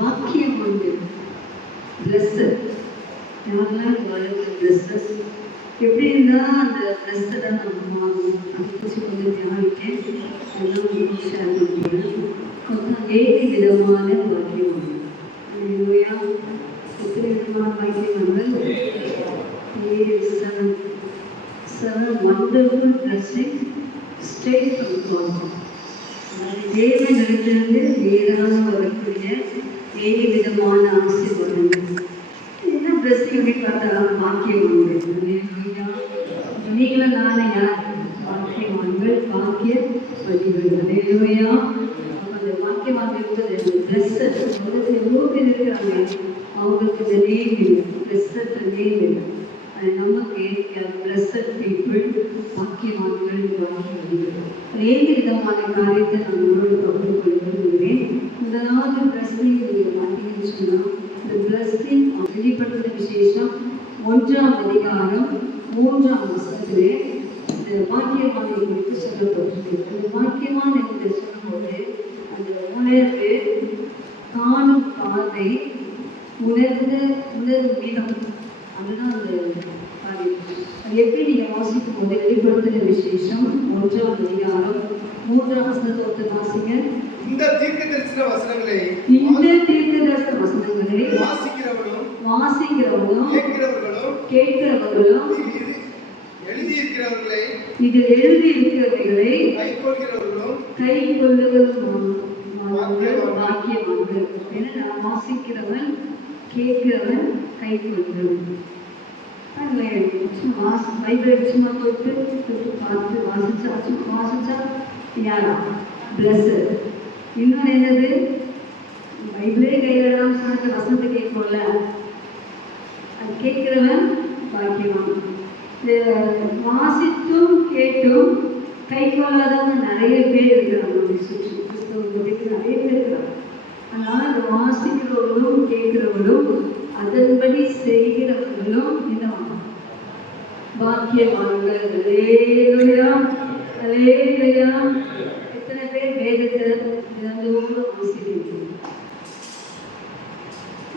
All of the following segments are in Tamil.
வாக்கியம் வந்து பிளஸட் யாரெல்லாம் பிளஸஸ் எப்படின்னா அந்த பிளஸை தான் நம்ம வாங்கணும். அதை குறித்து கொஞ்சம் தியானிக்கேன், எல்லாம் ஷேர் பண்ணுறேன். மொத்தம் 7 விதமான வாக்கியம் வாங்கணும். எத்தனை விதமான வாக்கியம் வாங்க? 7 wonderful blessings straight from God. தேவனிடத்திலிருந்து நேராக வரக்கூடிய 7 விதமான ஆசீர்வாதங்கள். என்ன பிளஸிங் அப்படின்னு பார்த்தா வாக்கியம் வாங்க. நீங்களும் நானே யார்? வாக்கியவான்கள், வாக்கிய பதிவுகள். அந்த வாக்கியமாக இருக்கிறது பிளஸட். உலகத்தில் எவ்வளோ பேர் இருக்கிறாங்க, அவங்களுக்கு இந்த நேம் இல்லை, பிளஸட் நேம் இல்லை. நமக்கு பிளஸட் பீப்புள், வாக்கியவான்கள், வாக்கியவான்கள். 7 விதமான காரியத்தை நான் உங்களோடு பகிர்ந்து கொள்ள விரும்புகிறேன். முதலாவது பிளஸிங் நீங்கள் பார்த்தீங்கன்னு சொன்னால், இந்த பிளஸிங் வெளிப்படுத்துகிற விசேஷம் 1ஆம் அதிகாரம் 3ஆம் வசனத்திலே இந்த வாக்கியவானை குறித்து சொல்லப்பட்டிருக்கு. அந்த வாக்கியவான் என்று சொல்லும்போது அந்த உணர்வு, காணும் பார்வை, உணர்வும் விதம், அதுதான் அந்த காரியம். அது எப்படி நீங்கள் வாசிக்கும் போது வெளிப்படுத்துகிற விசேஷம் 1ஆம் அதிகாரம் 3ஆம் வசனத்தை வாசிங்க. இந்த தீர்க்கதரிசன வசனங்களை வாசிக்கிறவர்களும் கேட்கிறவர்களும் இதில் எழுதியிருக்கிறவைகளை கைக்கொள்ளுகிறவர்களும் பாக்கியவான்கள். ஏன்னா வாசிக்கிறவன், கேட்கிறவன், கைக்கொள்கிறவன். பைபிளை சும்மா தொட்டு பார்த்து வாசிச்சா யாரா? பிளஸட். இன்னொன்று என்னது? பைபிளே கையிலாம் சொன்ன வசனத்தை கேட்கல, அது கேட்கிறவன் பாக்கியவான். வாசித்தும் கேட்டும் கை கொள்ளாதவங்க நிறைய பேர் இருக்கிறாங்க. சுற்றி கிறிஸ்தவர்களுக்கு நிறைய பேர் இருக்கிறாங்க. அதனால் அது வாசிக்கிறவர்களும் கேட்கிறவர்களும் அதன்படி செய்கிறவர்களும் என்னவாங்க? பாக்கியவான்கள். எத்தனை பேர் வேதத்தை வாசிக்கிறீங்க?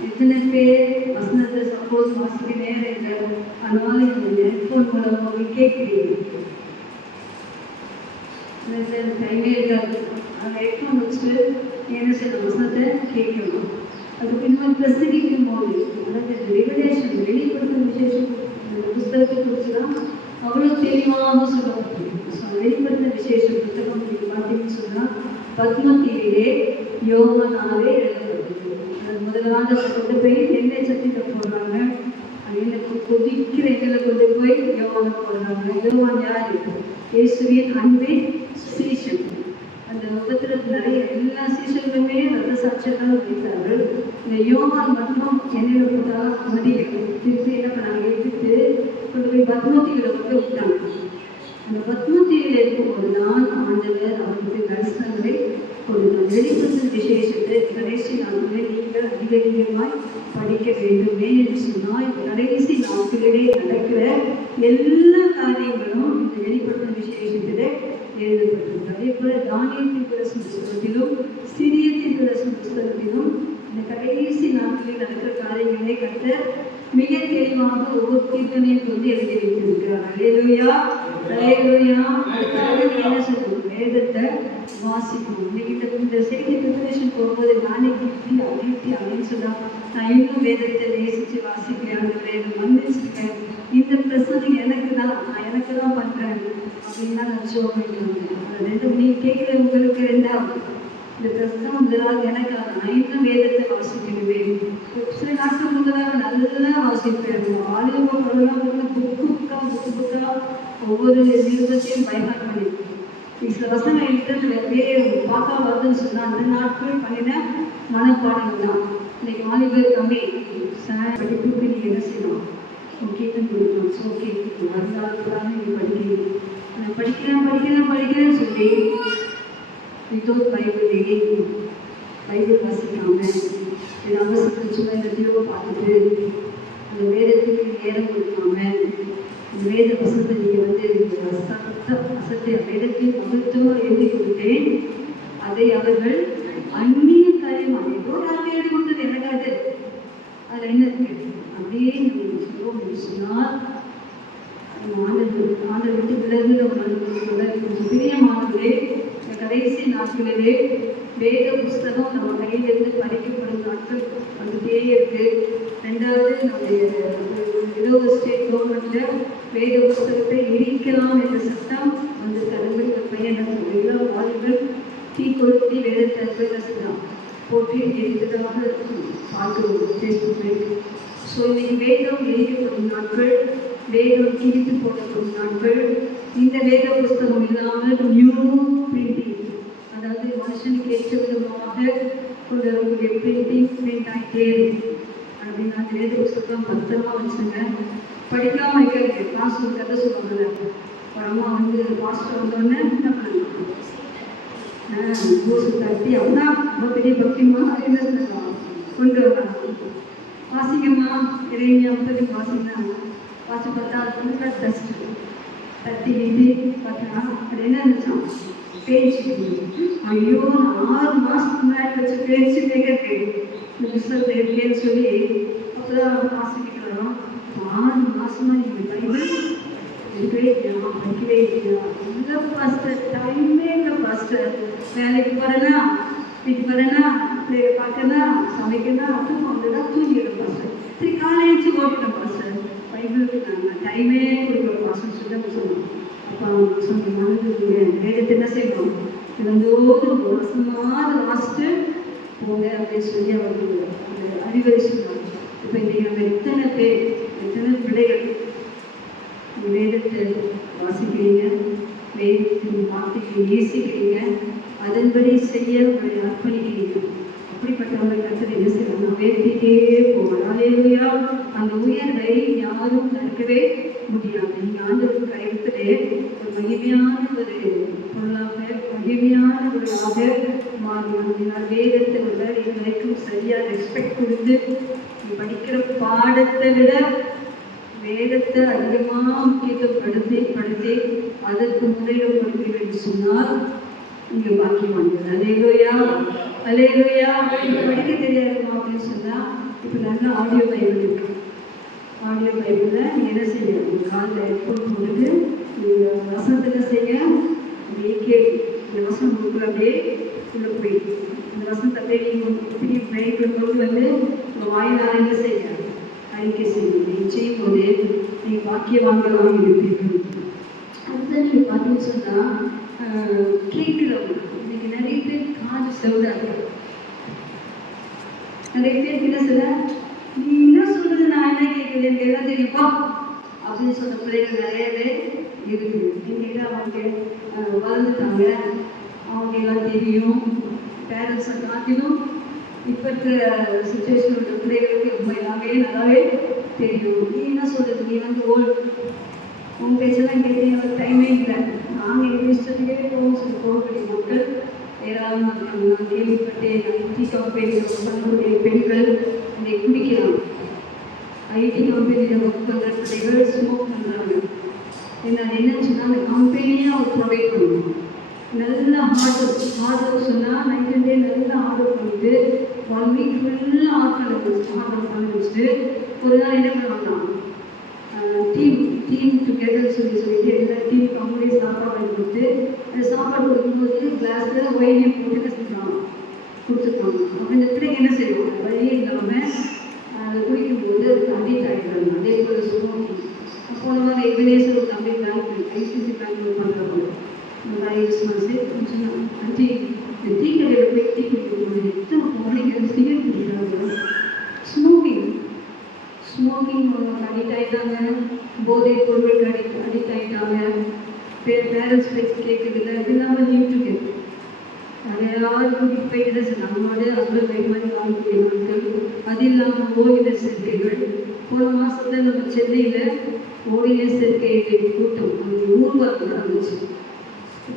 எத்தனை பேர் வசனத்தை சப்போஸ் வாசிக்க நேரம் இல்லை, அதனால இந்த ஹெட்ஃபோன் மூலமாக கேட்கிறீங்க? டைமே இருக்காது. அந்த ஹெட்ஃபோன் வச்சுட்டு என்ன செய்ய வசனத்தை கேட்கணும். அதுக்கு இன்னொரு பிரசங்கிக்கும் போது, அதாவது ரெவலேஷன் வெளிப்படுத்தும் விசேஷம் புஸ்தகத்தை குறிச்சுதான் அவ்வளோ தெளிவாக சொல்லப்பட்டிருக்கு. வெளிப்படுத்த விசேஷ புத்தகம் நீங்கள் பார்த்தீங்கன்னு சொன்னால் பத்மதீவிலே யோவானாலே எழுதப்பட்டிருக்கு. அது முதலாவது கொண்டு போய் எண்ணெய் சட்டியில் போடுறாங்க. எனக்கு கொதிக்கிற எங்களை கொண்டு போய் யோவானை போடுறாங்க. யோவான் யார்? இயேசுவின் அன்பின் சீஷன். அந்த உபத்திரத்தில் நிறைய எல்லா சீஷர்களுமே ரத்த சாட்சியத்தால் வைத்தார்கள். இந்த யோவான் மட்டும் எண்ணெயில் போட்டால் மதியம் திருப்பி என்ன பண்ணாங்க? எடுத்து கொண்டு போய் பத்மதீவில கொண்டு விட்டாங்க. அந்த பத்மதீவில இருக்கும்போது தான் ஆண்டவர் அவருக்கு தரிசனங்களை கொடுத்தார். வெளிப்படுத்தும் விசேஷத்தை கடைசி நாட்களில் நீங்கள் அதிகமாய் படிக்க வேண்டுமே என்று சொன்னால், கடைசி நாட்களிலே நடக்கிற எல்லா காரியங்களும் இந்த வெளிப்படுத்தும் விசேஷத்தில் எழுதப்பட்டிருக்கு. அதே போல தானியேல் தீர்க்கதரிசன புத்தகத்திலும் சிறிய தீர்க்கதரிசன புத்தகத்திலும் இந்த கடைசி நாட்களில் நடக்கிற காரியங்களை கர்த்தர் மிக தெளிவாக ஒவ்வொரு தீர்க்கணையும் வந்து எழுதி வைத்திருக்கிறார். அல்லேலூயா, அல்லேலூயா. அதுக்காக என்ன சொல்லணும்? வேதத்தை வாசிக்கணும். இன்னைக்கு இந்த செய்தி ப்ரிப்பரேஷன் போகும்போது நானே கிஃப்டி அப்படின்னு சொன்னா, நான் இன்னும் வேதத்தை நேசித்து வாசிக்கிறேன், வேதம் மன்னிச்சிருக்கேன், இந்த பிரசனம் எனக்கு தான் பண்ணுறேன் அப்படின்னா நான் சொல்லுவேன். ரெண்டும் நீ கேட்குறவங்களுக்கு ரெண்டாவது இந்த பிரசனம் முதலாக எனக்கு நான் இன்னும் வேதத்தை வாசிக்கணுமே. சில நாட்கள் முதலாக நல்லா வாசிப்பேன். ஆளுநர் புக்கா ஒவ்வொரு நிறுவனத்தையும் பயணம் பண்ணிருக்கேன். சில வசனம் எழுத்து பார்க்க வருதுன்னு சொன்னால் அந்த நாட்கள் பண்ணின மனப்பாடங்கள் தான். இன்னைக்கு வாலிபர் கம்மி படிப்புக்கு நீ என்ன செய்யணும்? முக்கியத்துவம் கொடுக்கணும். ஓகே, வருங்காலத்துக்காக நீ படிக்கிறேன்னு சொல்லி வித்தவுட் பைபிள் ரீடிங், பைபிள் வாசிக்காம அவசரத்து சும்மா எதையோ பார்த்துட்டு அந்த வேதத்துக்கு நேரம் கொடுக்காம இந்த வேத வசத்தை நீங்கள் வந்து அசத்தை வேதத்தின் மகத்துவம் எழுதி கொடுத்தேன். அதை அதை அவர்கள் அந்நிய காரியமாக ஏதோ யாருக்கு எழுதி கொடுத்தது எனக்காக அதில் என்ன இருக்கு அப்படியே நம்ம சொல்லுவோம் சொன்னால் ஆண்டவர் விட்டு விலகுகிற கொஞ்சம் பிரியமானவர்களே கடைசி நாட்களிலே வேத புஸ்தகம் நம்ம கையிலிருந்து படிக்கப்படும் நாட்கள் வந்துட்டே இருக்கு. ரெண்டாவது நம்முடைய ஏதோ ஸ்டேட் கவர்மெண்ட்ல வேத புஸ்தகத்தை எரிக்கலாம் என்ற சட்டம் வந்து தலைவர் பையன் எல்லா வாலிபர் டீ கொளுத்தி வேதத்தை போட்டு எரித்ததாக பார்க்கிறோம் ஃபேஸ்புக்கில். ஸோ இன்னைக்கு வேதம் எரிக்கப்படும் நாட்கள், வேதம் கிழித்து போடப்படும் நாட்கள். இந்த வேத புஸ்தகம் இல்லாமல் நியூ பிரிண்டிங், அதாவது மனுஷனுக்கு ஏற்ற விதமாக கொண்டு வரக்கூடிய பிரிண்ட் ஆகிட்டே இருக்கு. அப்படின்னு அந்த வேத புஸ்தகம் பத்திரமா வச்சுங்க. படிக்காம வைக்க பாஸ்டர் கதை சொல்லுவாங்கல்ல, ஒரு அம்மா வந்து பாஸ்டர் வந்தோடனே என்ன பண்ணலாம் பூசு தட்டி அப்படின்னா ரொம்ப பெரிய பக்திமா என்ன சொல்லலாம் கொண்டு வரலாம். வாசிக்கமா இறைமையா புத்தகம் வாசிங்கன்னா வாசி பார்த்தா ஃபுல்லாக டஸ்ட்டு தட்டி எழுதி பார்த்தா அது என்ன இருந்துச்சான் பேச்சு. ஐயோ நான் 6 மாதத்துக்கு முன்னாடி வச்சு பேச்சு கேட்க இந்த புத்தகத்தை இருக்கேன்னு சொல்லி அப்போதான் வாசிக்கலாம். 6 மாதமாக நீங்கள் பைபிள் இருக்கவே இல்லையா, வைக்கவே இல்லையா, இல்லை பாஸ்டர் டைமே இல்லை பாஸ்டர், வேலைக்கு போகிறேன்னா வீட்டுக்கு வரேன்னா பிள்ளைய பார்க்கனா சமைக்கனா தூக்கம் வந்துதான் தூங்கிடும் பாஸ்டர், சரி காலேஜ் ஓட்டணும் பாஸ்டர், பைபிளுக்கு நாங்கள் டைமே கொடுக்குறோம் பாஸ்டர் சொல்லி சொன்னோம். அப்போ அவங்க சொன்ன மனது வேதத்தை என்ன செய்வோம் தினந்தோடு ஒரு வருஷமாவது லாஸ்ட்டு போங்க அப்படின்னு சொல்லி அவர்கள் அறிவுரை சொன்னாங்க. இப்போ இன்றைக்கி நம்ம எத்தனை பேர் எத்தனை பிள்ளைகள் வேதத்தை வாசிக்கிறீங்க, வேதத்தின் வார்த்தைகளை நேசிக்கிறீங்க, அதன்படி செய்ய உங்களை அர்ப்பணிக்கிறீங்க. அப்படிப்பட்டவங்களை கருத்து என்ன செய்யலாம், உயர்த்திட்டே போகலாம். அல்லேலூயா. அந்த உயர்வை யாரும் தடுக்கவே முடியாது. நீங்கள் ஆண்டவருக்கு கைவிட்டதே ஒரு மகிமையான ஒரு பொருளாக மகிமையானவர்களாக மாறினார். வேதத்தை விட இது வரைக்கும் சரியாக ரெஸ்பெக்ட் கொடுத்து படிக்கிற பாடத்தை விட வேதத்தை அதிகமாக முக்கியத்துவப்படுத்தி அதற்கு முதலிடம் கொடுப்பீர்கள் என்று சொன்னால் இங்கே பாக்கியமானது. அல்லேலூயா அல்லேலூயா. படிக்க தெரியாதுமா அப்படின்னு சொன்னால் இப்போ நல்ல ஆடியோ பைபிள் இருக்கு. ஆடியோ பைபிளில் என்ன செய்யணும், காலில் ஹெட்ஃபோன் போட்டு இந்த வசனத்தில் செய்ய அப்படியே கேள்வி இந்த வசனம் கொடுக்குற அப்படியே உள்ள போயிட்டு இந்த வசனத்தை அப்படியே இப்படி பைபிள் கொண்டு வந்து உங்கள் வாயினால் என்ன செய்ய அறிக்கை செய்யணும். நீங்கள் செய்யும்போது நீங்கள் வாக்கியவான்களாக இருப்பீர்கள். அதுதான் நீங்கள் பார்த்தீங்கன்னு சொன்னால் கேட்குறவங்க இன்னைக்கு நிறைய பேர் காது செவிடாங்க. நிறைய பேர் என்ன சொல்ல, நீ என்ன சொல்றது நான் என்ன கேட்குறது எனக்கு எல்லாம் தெரியுமா அப்படின்னு சொன்ன பிள்ளைகள் நிறையவே இருக்குது. இன்னைக்கு அவங்க வளர்ந்துட்டாங்க, அவங்க எல்லாம் தெரியும். பேரண்ட்ஸை காட்டிலும் இப்போ இருக்கிற சுச்சுவேஷனோட பிள்ளைகளுக்கு ரொம்ப எல்லாமே நல்லாவே தெரியும். நீ என்ன சொல்றது, நீ வந்து உங்கள் பேச்செல்லாம் கேட்டீங்க டைமே இல்லை, நாங்கள் எங்கள் இஷ்டத்துக்கே போவோம் சொல்லி போகக்கூடிய மக்கள் ஏராளமாக இருக்காங்க. நான் கேள்விப்பட்டேன். ஐடி கம்பெனியில் பண்ணக்கூடிய பெண்கள் இதை குடிக்கிறாங்க. ஐடி கம்பெனியில் ஒர்க் பண்ணுற பிள்ளைகள் ஸ்மோக் பண்ணுறாங்க. என்ன என்னச்சுன்னா அந்த கம்பெனியே அவர் ப்ரொவைட் பண்ணுவோம். நல்ல ஹார்ட் ஒர்க் சொன்னால் நைட்டு டே நல்லா ஹார்ட் ஒர்க் பண்ணிட்டு 1 வீக் ஃபுல்லாக ஹார்ட் ஒர்க் பண்ணி வச்சுட்டு ஒரு நாள் என்ன பண்ணுவாங்கன்னா டீம் டுகெதர் சொல்லிட்டு எல்லா டீம் அவங்களே சாப்பாடு வாங்கி கொடுத்து அந்த சாப்பாடு கொடுக்கும்போது கிளாஸில் ஒயினையும் போட்டு செஞ்சாங்க கொடுத்துருக்காங்க. அப்போ இந்த பிள்ளைங்க என்ன செய்வாங்க, வழியே இல்லாமல் அதை குடிக்கும்போது அதுக்கு அடிக்ட் ஆகிடுறாங்க. அதே போல் ஸ்மோக்கிங். அப்போ நம்ம எக்னேசர் ஒரு தம்பி பேங்க் ஐசிசி பேங்க் பண்ணுறவங்க சொன்னாங்க, ஆண்டி இந்த டீ கடையில் போய் டீ குடிக்கும்போது எத்தனை குழந்தைங்க சிகரெட் குடிக்கிறாங்க, ஸ்மோக்கிங் அடிக்ட் ஆகிட்டாங்க, போதைப் பொருளுக்கு அடிக்ட் ஆகிட்டாங்க. பேரண்ட்ஸ் பேச்சு கேட்குறதில்ல. இது இல்லாமல் நியூட்ரிக்கு யாரும் கூட்டிகிட்டு போயிட்டு தான் சார் நம்மளோட அவ்வளோ வெயிட் மாதிரி வாங்கக்கூடிய நாட்கள். அது இல்லாமல் ஓவிய சேர்க்கைகள். போன மாதத்தில் நம்ம சென்னையில் ஓவிய சேர்க்கை கூட்டம் அந்த ஊர்வலம் நடந்துச்சு.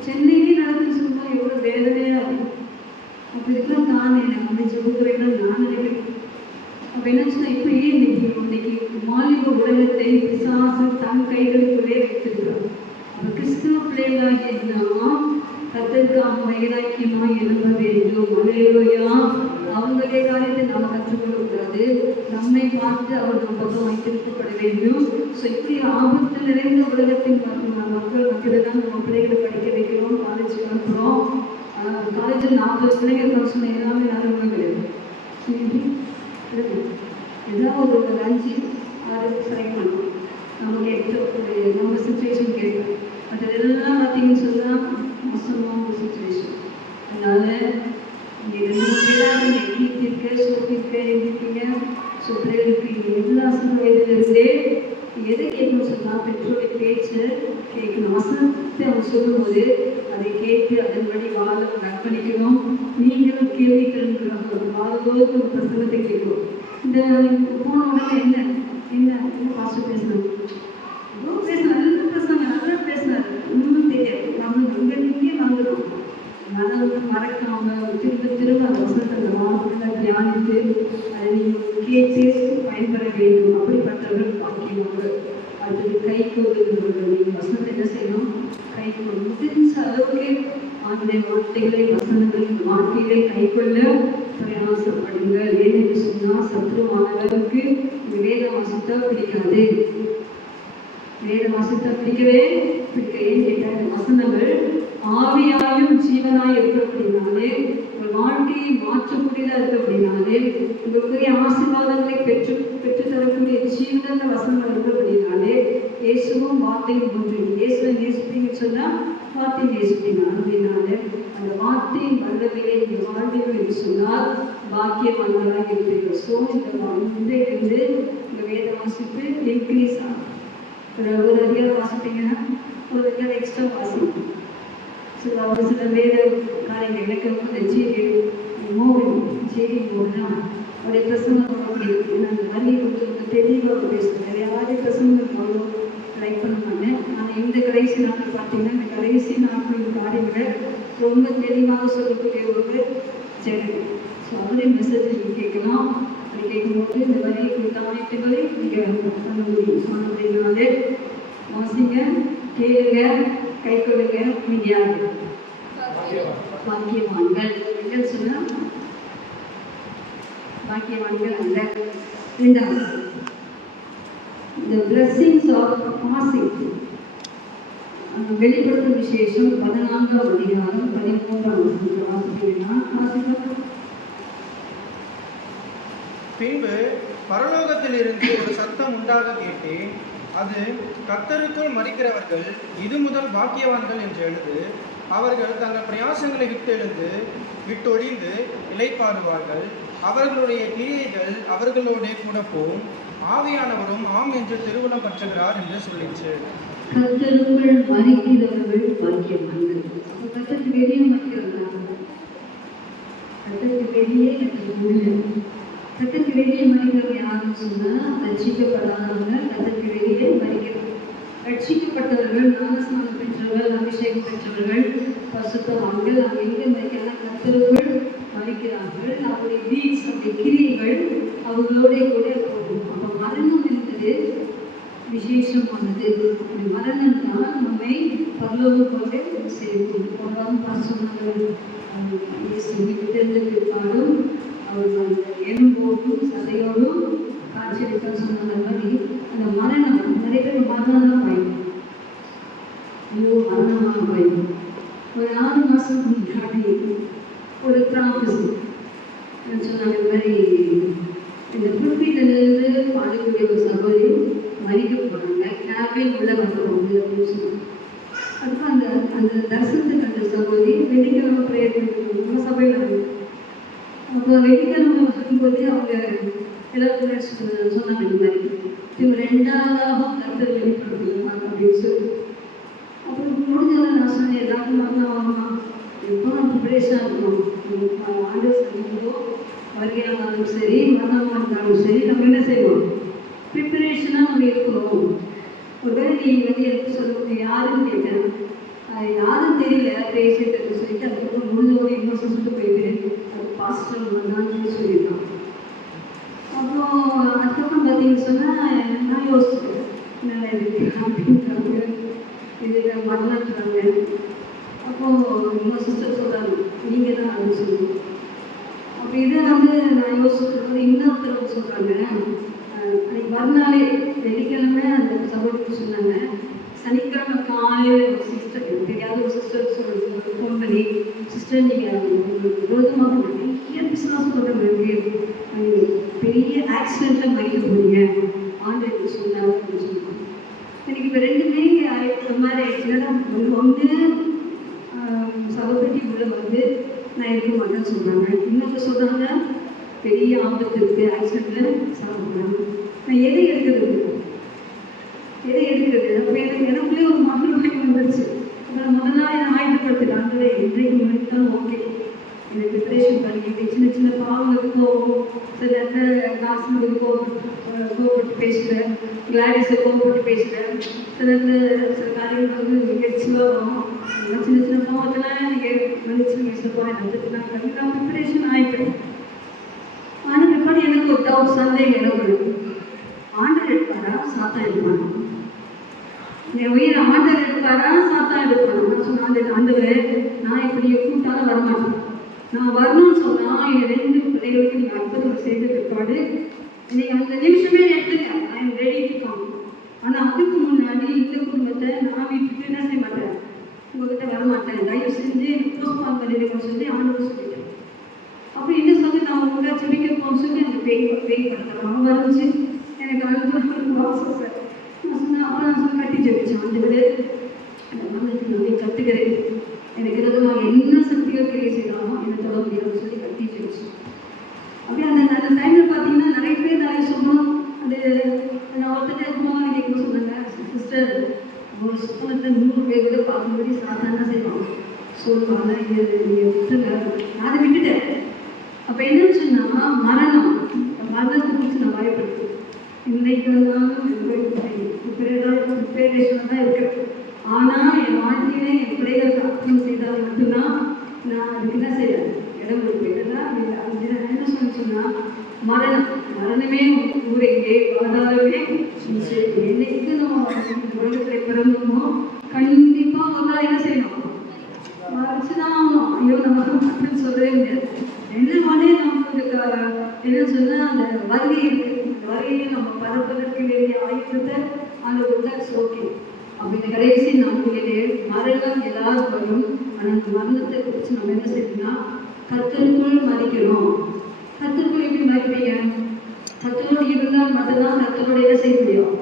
சென்னையிலே நடந்துச்சு சொல்லும்போது எவ்வளோ வேதனையாக இருக்கும். அப்போ இதுக்கெல்லாம் காரணம் எனக்கு வந்து ஜெபுக்குறைகள் நான் நினைக்கிறேன். அப்போ என்னாச்சுன்னா இப்போ இன்னைக்கு மாலிக உலகத்தை பிசாசு தன் கைகளுக்குள்ளே வைத்திருக்கிறார். அப்போ கிறிஸ்துவ பிள்ளைகளாகிய நாம் கர்த்தருக்காக வைராக்கியமாக எழும்பவே உலகத்தின் மக்கள் மத்தியில்தான் நம்ம பிள்ளைகளை படிக்க வைக்கிறோம், காலேஜுக்கு அனுப்புகிறோம். காலேஜில் 40 பிள்ளைகள் படிச்சுன்னா எல்லாமே நல்லவங்க கிடையாது. ஏதாவது ஒரு 5 6 செலக்ட் பண்ணுவோம். நமக்கு எடுத்து நம்ம சுச்சுவேஷன் கேட்போம். அதில் எல்லாம் பார்த்தீங்கன்னு சொன்னால் மோசமான ஒரு சுச்சுவேஷன். அதனால் நீங்கள் 2 பேராக நீங்கள் கீர்த்திருக்க சோப்பிருக்க எழுதிருக்கீங்க. ஸோ பிள்ளைகளுக்கு எல்லா சிறு வயதிலிருந்தே எதை கேட்கணும்னு சொன்னால் பெற்றோருடைய பேச்சு கேட்கணும். வசனத்தை அவங்க சொல்லும்போது அதை கேட்டு அதன்படி வாழ அர்ப்பணிக்கணும். நீங்களும் கேள்வி திறன்கிறாங்க வாழதோடு ஒரு பிரசங்கத்தை கேட்கணும். இந்த போன உடனே என்ன என்ன என்ன பாஸ்டர் பேசணும், நல்லா பேசுனாங்க, நல்லா பேசினாரு, ஒன்றும் தெரியாது. நம்ம அங்கே வந்துடும். மனம் மறக்காம திரும்ப திரும்ப அந்த வசனத்தை வாங்க தியானித்து அதை நீங்கள் கேட்டு பயன்பெற வேண்டும். அப்படிப்பட்டவர்கள் பாக்கியவர்கள். அடுத்தது கை கோதுகிறவர்கள். நீங்கள் வசனத்தை என்ன செய்யணும்? கை முடிஞ்ச அளவுக்கு ஆண்டுடைய வார்த்தைகளை வசனங்களை வாழ்க்கையை கை கொள்ள பிரயாசப்படுங்கள். ஏனென்று சொன்னால் சத்ருவானவருக்கு இந்த வேத வாசித்தா பிடிக்காது. வேத வாசித்தா பிடிக்கவே பிடிக்க. ஏன் கேட்டால் வசனங்கள் ஆவியாயும் ஜீவனாய் இருக்க அப்படின்னாலே உங்கள் வாழ்க்கையை மாற்றக்கூடியதாக இருக்க அப்படின்னாலே உங்களுக்குரிய ஆசீர்வாதங்களை பெற்றுத்தரக்கூடிய ஜீவன வசனங்கள் இருக்க அப்படின்னாலே இயேசுவும் வார்த்தையும் ஒன்று. இயேசுவை நேசிப்பீங்கன்னு சொன்னால் வார்த்தையை நேசிப்பீங்க. அப்படின்னாலே அந்த வார்த்தையின் வல்லமையை இந்த வாழ்க்கையில் என்று சொன்னால் பாக்கியமானதாக இருப்பீர்கள். ஸோ இன்றையிலிருந்து இந்த வேத வாசிப்பு இன்க்ரீஸ் ஆகும். ஒரு அதிகாரம் வாசிப்பீங்கன்னா ஒரு அதிகாரம் எக்ஸ்ட்ரா வாசிப்போம். சில வேத காரியங்கள் எனக்கு வந்து ஜேடி போதுதான் அவருடைய பிரசங்கம் அப்படி அந்த வரியை கொஞ்சம் தெளிவாக பேசுகிறேன். நிறையாவது பிரசங்கம் அவ்வளோ லைக் பண்ண மாட்டேன். ஆனால் இந்த கடைசி நாட்கள் பார்த்தீங்கன்னா இந்த கடைசி நாட்களின் காரியங்களை ரொம்ப தெளிவாக சொல்லக்கூடிய ஒரு ஜெகன். ஸோ அவருடைய மெசேஜ் நீங்கள் கேட்கலாம். அப்படி கேட்கும்போது இந்த வரியை குறித்த அமைப்புகளை நீங்கள் பண்ண முடியும். சொன்னதுனாலே வாசிங்க, கேளுங்க, கை கொள்ளுங்க. நீங்கள் யாரு? பாக்கியவான்கள். என்னன்னு சொன்னா பாக்கியவான்கள் அல்ல. இரண்டாவது the blessings of passing. வெளிப்படுத்தும் விசேஷம் 14ஆம் அதிகாரம் 13ஆம் வசனத்தை வாசிப்பீங்கன்னா பின்பு பரலோகத்திலிருந்து ஒரு சத்தம் உண்டாக கேட்டேன். அது கர்த்தருக்குள் மரிக்கிறவர்கள் இது முதல் பாக்கியவான்கள் என்று எழுது. அவர்கள் தங்கள் பிரயாசங்களை விட்டொழிந்து இளைப்பாறுவார்கள். அவர்களுடைய கிரியைகள் அவர்களோட கூட போம். ஆவியானவரும் ஆம் என்று திருவுளம் பற்றுகிறார் என்று சொல்லிச்சு. கர்த்தருக்குள் மரிக்கிறவர்கள் பாக்கியவான்கள். கர்த்தருக்கு வெளியே மரிக்கிறார்கள். கர்த்தருக்கு வெளியே கர்த்தருக்கு வெளியே மரிக்கிறவங்க யாருன்னு சொன்னால் ரட்சிக்கப்படாதவங்க. கர்த்தருக்கு வெளியே மரிக்கிறார்கள். ரட்சிக்கப்பட்டவர்கள், ஞானஸ்நானம் பெற்றவர்கள், அபிஷேகம் பெற்றவர்கள், பரிசுத்தவான்கள் அவங்க எங்கே மரிக்கிறாங்க? கர்த்தருக்குள் மரிக்கிறார்கள். அவருடைய டீட்ஸ், அவருடைய கிரியைகள் அவர்களோட கூட போகும். அப்போ மரணம் என்பது விசேஷமானது. மரணம் தான் நம்மை பரலோகம் போல செய்யும். சொன்னார்கள் பிற்பாடும் அவர்கள் அந்த எலும்போடும் சதையோடும் காட்சியளிக்க சொன்ன மாதிரி அந்த மரணம் நிறைய பேர் மரணம் தான் பயம். ஐயோ மரணமாக பயம். ஒரு 6 மாதத்துக்கு முன்னாடி ஒரு ப்ராஃபஸி சொன்னாங்க. இந்த மாதிரி இந்த புல்பீட்டிலிருந்து பாடக்கூடிய ஒரு சகோதரி மறிக்க போகிறாங்க, கேபின் உள்ள வந்துடுவாங்க அப்படின்னு சொன்னாங்க. அதுக்கு அந்த அந்த தரிசனத்துக்கு அந்த சகோதரி வெள்ளிக்கிழமை ப்ரேயர் பண்ணிட்டு சபையில் இருக்கு. அப்போ வெள்ளிக்கிழமை வரும்போது அவங்க எல்லாருக்கும் சொன்னாங்க இந்த மாதிரி இவங்க 2ஆவதாக கருத்தை வெளிப்படுத்துவாங்க அப்படின்னு சொல்லி. அப்புறம் முடிஞ்சதான் நான் சொன்னேன் எல்லாருக்கும் வரலாம் எப்போ நம்ம ப்ரிப்பரேஷனாக இருக்கணும். ஆண்டு சமூகமோ வருகையானாலும் சரி மரணமாக இருந்தாலும் சரி நம்ம என்ன செய்வோம்? ப்ரிப்பரேஷனாக நம்ம இருக்கிறோம். ஒருவேளை நீங்கள் வந்து எனக்கு சொல்லுங்க யாருன்னு கேட்டேன். யாரும் தெரியல பேசிட்டு சொல்லிட்டு அதுக்கப்புறம் முழுவதும் இன்னும் சொல்லிட்டு போயிட்டு அது பாஸ்டர் வந்தான்னு சொல்லியிருக்கான். அப்புறம் அதுக்கப்புறம் பார்த்தீங்கன்னு சொன்னால் நான் யோசிச்சேன் என்ன இருக்கு அப்படின்றாங்க, இதில் மரணாங்க. அப்போது இன்னும் சிஸ்டர் சொல்கிறாங்க நீங்கள் தான் அப்படின்னு சொல்லுவோம். அப்போ இதை வந்து நான் யோசிச்சுட்டு இன்னொருத்தர் சொல்கிறாங்க. அன்றைக்கி மறுநாளே வெள்ளிக்கிழமை அந்த சகோதரி சொன்னாங்க, விரோதமாக நிறைய பிசாசு போட்டவங்களுக்கு பெரிய ஆக்சிடெண்ட்டில் மறிக்க போறீங்க ஆண்டு சொன்னார் அப்படின்னு சொன்னாங்க. எனக்கு இப்போ ரெண்டுமே ஒரு மாதிரி ஆயிடுச்சுன்னா ஒன்று சகோதரி உள்ள வந்து நான் இருக்க மாட்டேன்னு சொல்கிறாங்க, இன்னொன்று சொல்கிறாங்க பெரிய ஆபத்து இருக்குது ஆக்சிடெண்ட்டில் சாப்பிட்றாங்க. நான் எதை எடுக்கிறது அப்போ எனக்குள்ளே ஒரு மகிழ்ச்சி வந்துருச்சு. அப்புறம் முதல் நாள் என்னை ஆயத்தப்படுத்துகிறாங்களே இன்றைக்கு முடித்தாலும் ஓகே, எனக்கு ப்ரிப்பரேஷன் பண்ணிக்கிட்டு சின்ன சின்ன பாவங்களுக்கு போகும், சில நேரத்தில் நாசிமுக்கு கோவப்பட்டு பேசுகிறேன், கிளாடிஸை கோவப்பட்டு பேசுகிறேன், சில நேரத்தில் சில காரியங்கள் வந்து எரிச்சலாக வரும். அதெல்லாம் சின்ன சின்ன பாவத்தெல்லாம் நீங்கள் மன்னிச்சு பேசுகிறோம் நடந்துட்டுனாங்க. நான் ப்ரிப்பரேஷன் ஆகிட்டேன். ஆனால் பிற்பாடு எனக்கு ஒரு டவுட் சந்தேகம் எனக்கு ஆண்டர் எடுப்பாரா சாத்தா எடுப்பாரா, என் உயிரை ஆண்டர் எடுப்பாரா சாத்தா எடுப்பாரா? நான் சொன்னேன் ஆண்டவரே நான் இப்படி கூட்டாலும் வரமாட்டேன், நான் வரணும்னு சொன்னால் என் 2 பிள்ளைகளுக்கு நீங்கள் அற்புதம் செய்த பிற்பாடு நீங்கள் அந்த நிமிஷமே எடுத்துங்க, I am ready to come. ஆனால் அதுக்கு முன்னாடி இந்த குடும்பத்தை நான் வீட்டுக்கு என்ன செய்ய மாட்டேன், உங்கள்கிட்ட வரமாட்டேன், தயவு செஞ்சு போஸ்ட்பான் பண்ணிடுங்க சொல்லி ஆண்டவர் சொல்லிட்டேன். அப்போ என்ன சொல்லி நான் உங்கள் செடிக்க போன்னு சொல்லி அந்த பேய் படுத்துறேன் வந்துச்சு. எனக்கு அனுப்புறது வாசம் சார். நான் சொன்னேன் அப்புறம் நான் சொல்லி கட்டி ஜெபிச்சேன். ஆண்டவரே அந்த மரணத்துக்கு நான் கற்றுக்கிறேன், எனக்கு எதாவது என்ன சக்திகள் கிரியை செய்யலாமோ என்னை தொட முடியாதுன்னு சொல்லி கட்டி ஜெபிச்சேன். அப்படியே அந்த டைமில் பார்த்தீங்கன்னா நிறைய பேர் நிறைய சொல்லணும். அது நான் ஒருத்தர் இருக்கும்போது எனக்கு என்ன சொன்னாங்க, சிஸ்டர் அவங்க சுத்தத்தில் 100 பேர் கூட பார்க்கும்போது சாதாரண செய்வாங்க சொல்லுவாங்க, நீங்கள் விட்டுங்க. நான் அதை விட்டுட்டேன். அப்போ என்னன்னு சொன்னால் மரணத்தை குறித்து நான் பயப்படுறேன். இன்றைக்கு வந்தாலும் ப்ரிப்பரேஷன் தான் இருக்கு. ஆனால் என் வாழ்க்கையிலே என் பிள்ளைகளுக்கு அர்ப்பணம் செய்தால் மட்டும்தான் நான் அதுக்கு என்ன செய்யறேன் இடம் கொடுப்பேன். என்ன சொன்னால் மரணமே ஊரெங்கே பாதாளமே என்னைக்கு நம்ம உலகத்தில் பிறந்தோமோ கண்டிப்பாக ஒரு நாள் என்ன செய்யணும் மறைச்சுதான் ஆகணும். ஐயோ நம்ம அப்படின்னு சொல்லவே முடியாது. என்னவானே நமக்கு என்ன சொன்னால் அந்த வருகை இருக்கு, அந்த வருகையை நம்ம பரப்பதற்கு வேண்டிய ஆயுதத்தை அந்த கொடுத்தா ஓகே. அப்படி கடைசி நாட்களிலே மரணம் எல்லாரும் வரும். ஆனால் அந்த மரணத்தை குறித்து நம்ம என்ன செய்யணும்னா கர்த்தருக்குள் மறிக்கிறோம். கர்த்தருக்குள் எப்படி மறிப்பீங்க? கர்த்தரோடு இருந்தால் மட்டும்தான் கர்த்தரோடு என்ன செய்ய முடியும்,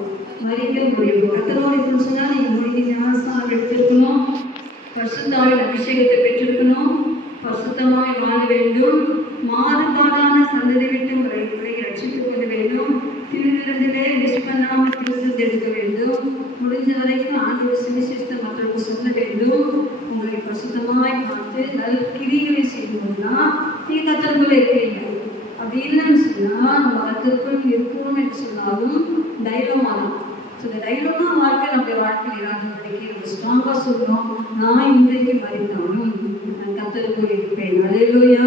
மறிக்க முடியும். கர்த்தரோடு இருக்குன்னு சொன்னால் நீங்கள் முடிஞ்ச ஞானஸ்தானம் எடுத்திருக்கணும், பரிசுத்தாவின் அபிஷேகத்தை பெற்றிருக்கணும், பரிசுத்தமாய் வாழ வேண்டும், மாறுபாடான சந்ததி விட்டு உங்களை ரட்சித்துக் கொள்ள வேண்டும், திருவிழந்திலே மிஸ் பண்ணாமல் திருவிழந்து எடுக்க வேண்டும், முடிஞ்ச வரைக்கும் ஆண்டவர் சுவிசேஷத்தை மற்றவங்க சொல்ல வேண்டும், உங்களை பரிசுத்தமாய் பார்த்து நல்ல கிரிகளை செய்யணும்னா நீங்கள் கர்த்தருக்குள்ளே இருக்கிறீங்க. அப்படி இல்லைன்னு சொன்னால் நம்ம கர்த்தருக்குள் இருக்கணும் என்று சொன்னாலும் தைரியமாக தான். ஸோ இந்த தைரியமாக வாழ்க்கை நம்முடைய வாழ்க்கையில் இராத வரைக்கும் நம்ம ஸ்ட்ராங்காக சொல்லணும், நான் இன்றைக்கு மறித்தாலும் நான் கர்த்தருக்குள் இருப்பேன். அல்லேலூயா.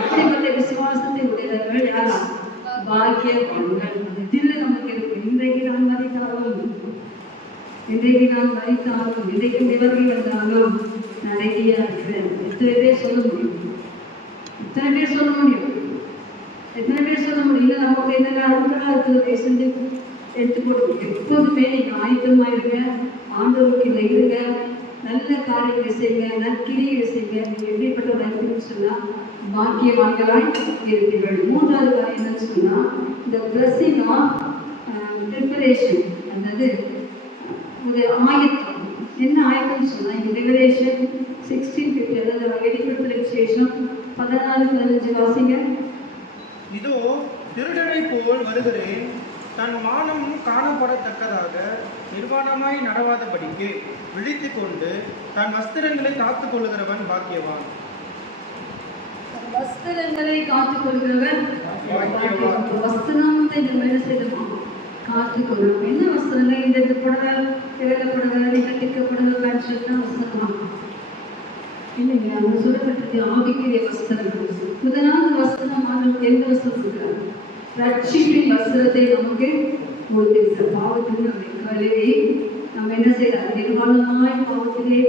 அப்படிப்பட்ட விசுவாசத்தை உடையவர்கள் யாரா? பாக்கியவான்கள். அந்த தில்லு நமக்கு இருக்கு. இன்றைக்கு நான் மறித்தாலும் இன்றைக்கு நிவர்த்தி வந்தாலும் நான் ரெடியாக இருக்கிறேன். எத்தனை பேர் சொல்ல முடியும்? இல்லை நமக்கு என்ன அழுக்கெல்லாம் இருக்குது செஞ்சு எடுத்து போட்டு எப்போதுமே நீங்கள் ஆயத்தமாக இருங்க, ஆண்டவருக்கு இல்லை இருங்க, நல்ல காரியங்களை செய்யுங்க, நற்கிரியை செய்யுங்க. நீங்கள் எப்படிப்பட்ட ஒரு இருக்குன்னு சொன்னால் பாக்கியவான்களாய் இருக்கிறீர்கள். 3வது காரியம் என்னன்னு சொன்னால் இந்த பிளஸிங் ஆஃப் ப்ரிப்பரேஷன், அதாவது ஒரு ஆயத்தம். என்ன ஆயத்தம்னு சொன்னால் இங்கே ரெவலேஷன் 16:50, அதாவது வெளிப்படுத்துகிற விசேஷம் 14:15 வாசிங்க. இதோ திருடனை போல் வருகிறேன், தன் மானம் காணப்படத்தக்கதாக நிர்வாணமாய் நடவாதபடிக்கு விழித்து கொண்டு தன் வஸ்திரங்களை காத்துக் கொள்ளுகிறவன் பாக்கியவான். வஸ்திரங்களை காத்துக் கொள்கிறவன் பாக்கியவான். வஸ்திரத்தை நம்ம என்ன செய்யணும்? காத்துக் கொள்ளணும். என்ன வஸ்திரங்கள்? இந்த புடவை, இறக புடவை, கட்டிக்க புடவை, பேண்ட் தான் வஸ்திரமா இல்லைங்க. அவங்க சொல்லப்பட்டிருக்கு ஆவிக்குரிய வஸ்திரங்கள். முதலாவது வஸ்திரம் ஆண்டவர் எந்த வஸ்திரம் சொல்றாரு? ரட்சிப்பின் வஸ்திரத்தை நமக்கு கொடுத்திருக்கிற பாவத்தில் நம்மை கழுவி நம்ம என்ன செய்யறாரு? நிர்வாணமாய் பாவத்திலே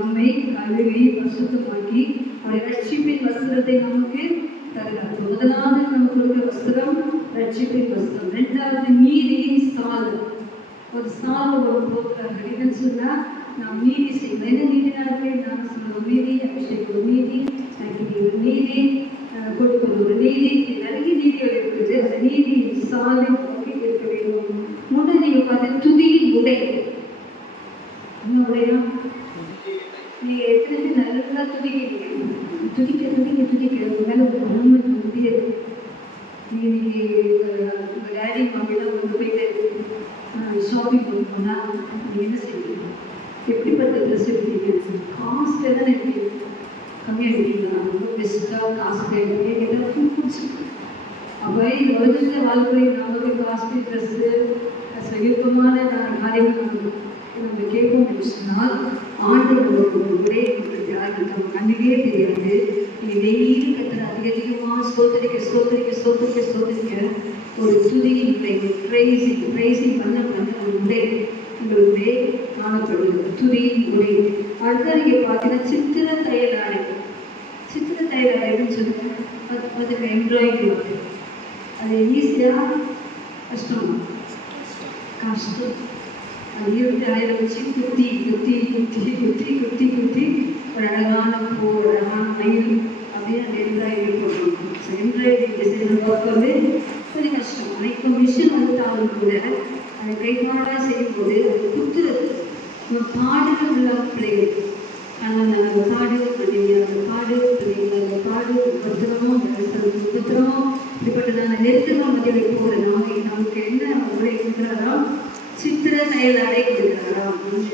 நம்மை கழுவி பரிசுத்தமாக்கி அவருடைய ரட்சிப்பின் வஸ்திரத்தை நமக்கு தருகிறார். முதலாவது நமக்கு கொடுக்கிற வஸ்திரம் ரட்சிப்பின் வஸ்திரம். 2வது நீதி சால். ஒரு சால் ஒரு போக்குறார்கள். என்னன்னு சொன்னா நாம் நீதி செய்வோம். என்ன நீதினா இருக்கு? நான் சொல்லுவோம் நீதி, அபிஷேகம் நீதி, நீதி, துதிக்க உங்க மேலே ஒரு நன்மை வந்துட்டே இருக்கு. இன்னைக்கு உங்கள் டேடி மம்மிலாம் கொண்டு போயிட்டு ஷாப்பிங் போனா நீங்கள் என்ன செய்வீங்க? எப்படிப்பட்ட ட்ரெஸ் எடுப்பீங்க? காஸ்ட் தான் எடுப்பீங்க. கம்மியாக எடுப்பீங்களா? ரொம்ப பெஸ்ட்டாக காஸ்ட் எடுப்பீங்க. எல்லாருக்கும் பிடிச்சிருக்கு. அப்போ இந்த உலகத்தில் வாழ்க்கை நமக்கு காஸ்ட்லி ட்ரெஸ்ஸு விருப்பமான காரியங்கள் நம்ம கேட்போம் சொன்னால் ஆண்டவர் நமக்கு ஒரே நம்ம கண்ணுக்கே தெரியாது. நீங்கள் டெய்லி கத்துற அதிகமாக ஸ்தோத்தரிக்க ஒரு துதியின் உடை, ஒரு ப்ரைஸிங் பண்ண ஒரு உடை உங்களுடைய காணப்படுது. துதியின் உடை. அடுத்த நீங்கள் பார்த்தீங்கன்னா சித்திர தையல் ஆடைன்னு சொல்லுங்கள். அதுக்கு எம்ப்ராய்டரி வருது. அது ஈஸியாக கஷ்டம். அது இருபத்தி ஆயிரம் வச்சு குத்தி ஒரு அழகான பூ, ஒரு அழகான மயில் அப்படியே அந்த எம்ப்ராய்டரி போடணும். ஸோ எம்ப்ராய்டரி டிசைன் பார்க்கறது கொஞ்சம் கஷ்டம். ஆனால் இப்போ மிஷின் வந்துட்டாலும் கூட அதை கைப்பாடாக செய்யும்போது அது குத்துறது. நம்ம பாடுகள் உள்ள பிள்ளைகள் ஆனால் நாங்கள் பாடு பண்ணிங்க, அந்த பாடு பண்ணிங்க, அந்த பாடு பத்திரமோ புத்திரமோ இப்படிப்பட்டதான நெருக்கமாக மதியை போகிற நமக்கு என்ன முறை கொடுக்குறாரா? சித்திர தையல் அடை கொடுக்குறாரா?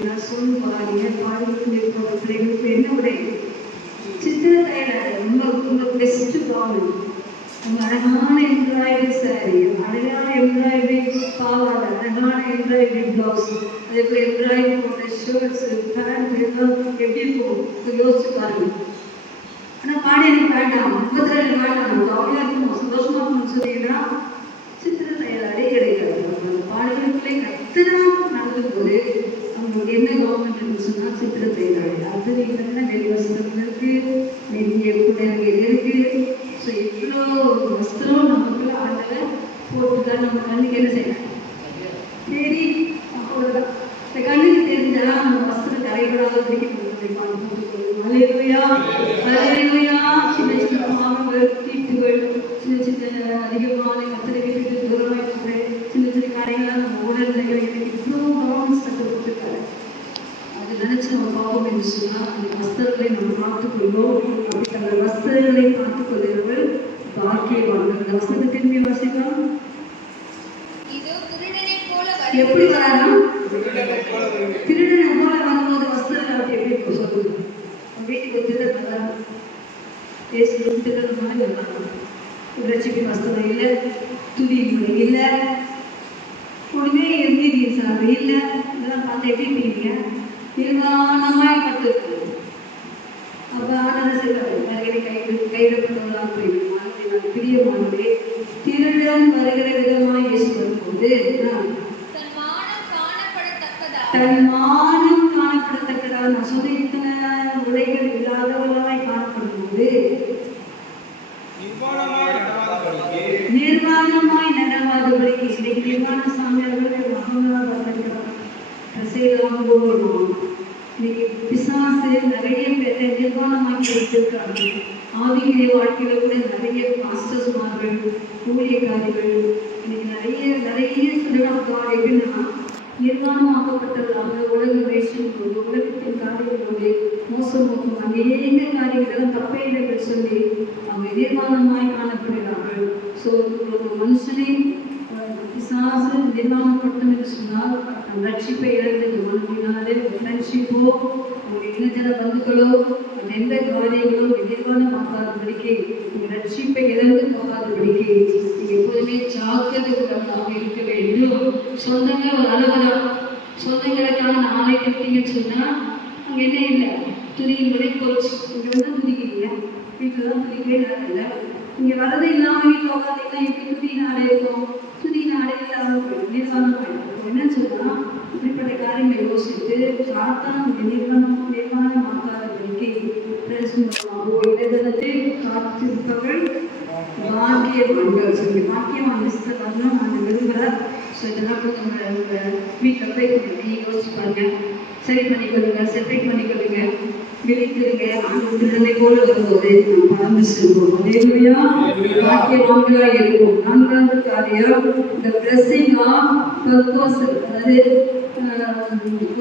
நான் சொல்லு போறாங்க பாடுகளுக்கு இருக்கிற பிள்ளைகளுக்கு என்ன உடை? சித்திர தையல் அடை. ரொம்ப பெஸ்ட் கவர்மெண்ட். ரொம்ப அழகான எம்ப்ராய்டரி சாரி, அழகான எம்ப்ராய்டரி பாவாடை, அழகான எம்ப்ராய்டரி பிளவுஸ், அதே போல் எம்ப்ராய்டரி போட்ட ஷர்ட்ஸு, பேண்ட் எல்லாம் எப்படி இருக்கும் யோசிச்சு பாருங்க. ஆனால் பாடி எனக்கு வேண்டாம், 32 வேண்டாம், ஜாலியாக இருக்கும், சந்தோஷமாக இருக்கும்னு சொன்னீங்கன்னா சித்திர தையல் அடை கிடைக்காது. அந்த பாடுகளுக்குள்ளே கத்திரமாக நடந்து போது அவங்களுக்கு என்ன கவர்மெண்ட் சொன்னால் சித்திர தையல் அடை. அது நீங்கள் வெளிவசனம் இருக்குது, நிறைய புடவைகள் இருக்குது. ஸோ இவ்வளோ வஸ்திரம் நமக்குள்ள ஆண்டவர் போட்டு தான் நம்ம கண்ணுக்கு என்ன செய்யணும்? சரி, அவ்வளோதான். இந்த கண்ணுக்கு தெரிஞ்சா அந்த வஸ்திரம் கரைபடாத அலையா சின்ன சின்னமாக தீட்டுகள், சின்ன அதிகமான கத்திரை வீட்டுக்கு தூரமாக இருக்கிற சின்ன காரியங்களாக நம்ம உடல்ல இவ்வளோ கவர்மெண்ட் சட்டம் கொடுத்துருக்காரு. அது நினைச்சு நம்ம பார்ப்போம் என்று சொன்னால் அந்த வஸ்திரங்களை நம்ம பார்த்துக்கொள்வோம். அப்படி அந்த வஸ்திரங்களை பார்த்துக்கொள்கிறவர்கள் பாக்கியவான்கள். அந்த வஸ்திரத்தை திரும்பி வாசிக்கலாம். எப்படி வரலாம்? திருடனை போல வரும்போது வஸ்திரத்தை அப்படி எப்படி சொல்லுங்க? வீட்டுக்கு திருடன் வரலாம், பேசி திருடன் மாதிரி வரலாம். ரட்சிப்பு வஸ்திரம் இல்லை, துணி முறை இல்லை, ஒன்றுமே எந்திரி சார் இல்லை. இதெல்லாம் பார்த்து எப்படி இருப்பீங்க? நிர்வாணமாய் கற்றுக்கு. அப்போ ஆனந்த செய்வார் கைவிடப்பட்டவர்களாக போயிடும். பிரியமானவே திருடன் வருகிற விதமாய் இயேசு வரும்போது தன் மானம் காணப்படத்தக்கதாக நான் சொன்ன இத்தனை உடைகள் இல்லாதவர்களாய் காணப்படும் போது நிர்வாணமாய் நடவாதபடிக்கு இன்னைக்கு நிர்வாண சாமியார்கள் மகனாக செய்யலாம் போகணும். இன்னைக்கு பிசாசு நிறைய பேரை நிர்வாணமாக்கி வைத்திருக்காங்க. ஆவியிலே வாழ்க்கையில கூட நிறைய பாஸ்டர்ஸ்மார்கள், ஊழியக்காரிகள் இன்னைக்கு நிறைய சிறுகாடு எப்படின்னா நிர்வாணமாக்கப்பட்டவர்களாக உலக வேஷம் போது உலகத்தின் காரியங்களோடு மோசம் போகும் அநேக காரியங்களும் தப்பே என்று சொல்லி அவங்க நிர்வாணமாய் காணப்படுகிறார்கள். ஸோ மனுஷனை பிசாசு நிர்வாணப்பட்டும் என்று சொன்னால் ரட்சிப்பை இழந்து மனதினாலே ஃப்ரெண்ட்ஷிப்போ உங்களுடைய இனஜன பந்துக்களோ எந்த காரியங்களோ நிர்வாணமாக்காதபடிக்கு நீங்கள் ரட்சிப்பை இழந்து போகாதபடிக்கு நீங்கள் எப்போதுமே ஜாக்கிரதையாக இருக்க வேண்டும். சொந்தங்கள் ஒரு அளவுதான். சொந்தங்களுக்காக நாளை கட்டிங்கன்னு சொன்னால் அங்கே என்ன இல்லை, துணியின் முறை போச்சு. இங்கே வந்து துணிக்கிறீங்க, வீட்டில் தான் துணிக்கவே இல்லை. இங்கே வரது இல்லாமல் வீட்டில் உட்காந்தீங்கன்னா எப்படி துணியின் ஆடை இருக்கும்? துணியின் ஆடை இல்லாமல் நிர்வாணம் என்னன்னு சொன்னால் இப்படிப்பட்ட காரியங்களை யோசித்து சாத்தான் நிர்வாணமாக்காதபடிக்கு இடத்தை காத்திருப்பவர்கள் பாக்கியவான்கள் சொல்லி பாக்கியவான் லிஸ்ட்டில் வரணும் நான் விரும்புகிறேன். ஸோ இதெல்லாம் உங்கள் வீட்டில் போய் நீங்கள் யோசிச்சு பாருங்க, சரி பண்ணிக்கொள்ளுங்க, செப்பரேட் பண்ணிக்கொள்ளுங்க, விழித்திருங்க. அந்த திருடனை போல வரும்போது நாம் பறந்து செல்வோம். அதேமையா பாக்கியவான்களாக இருக்கும். 4வது காரியம் இந்த பிளஸிங் ஆஃப் பர்போசல். அதாவது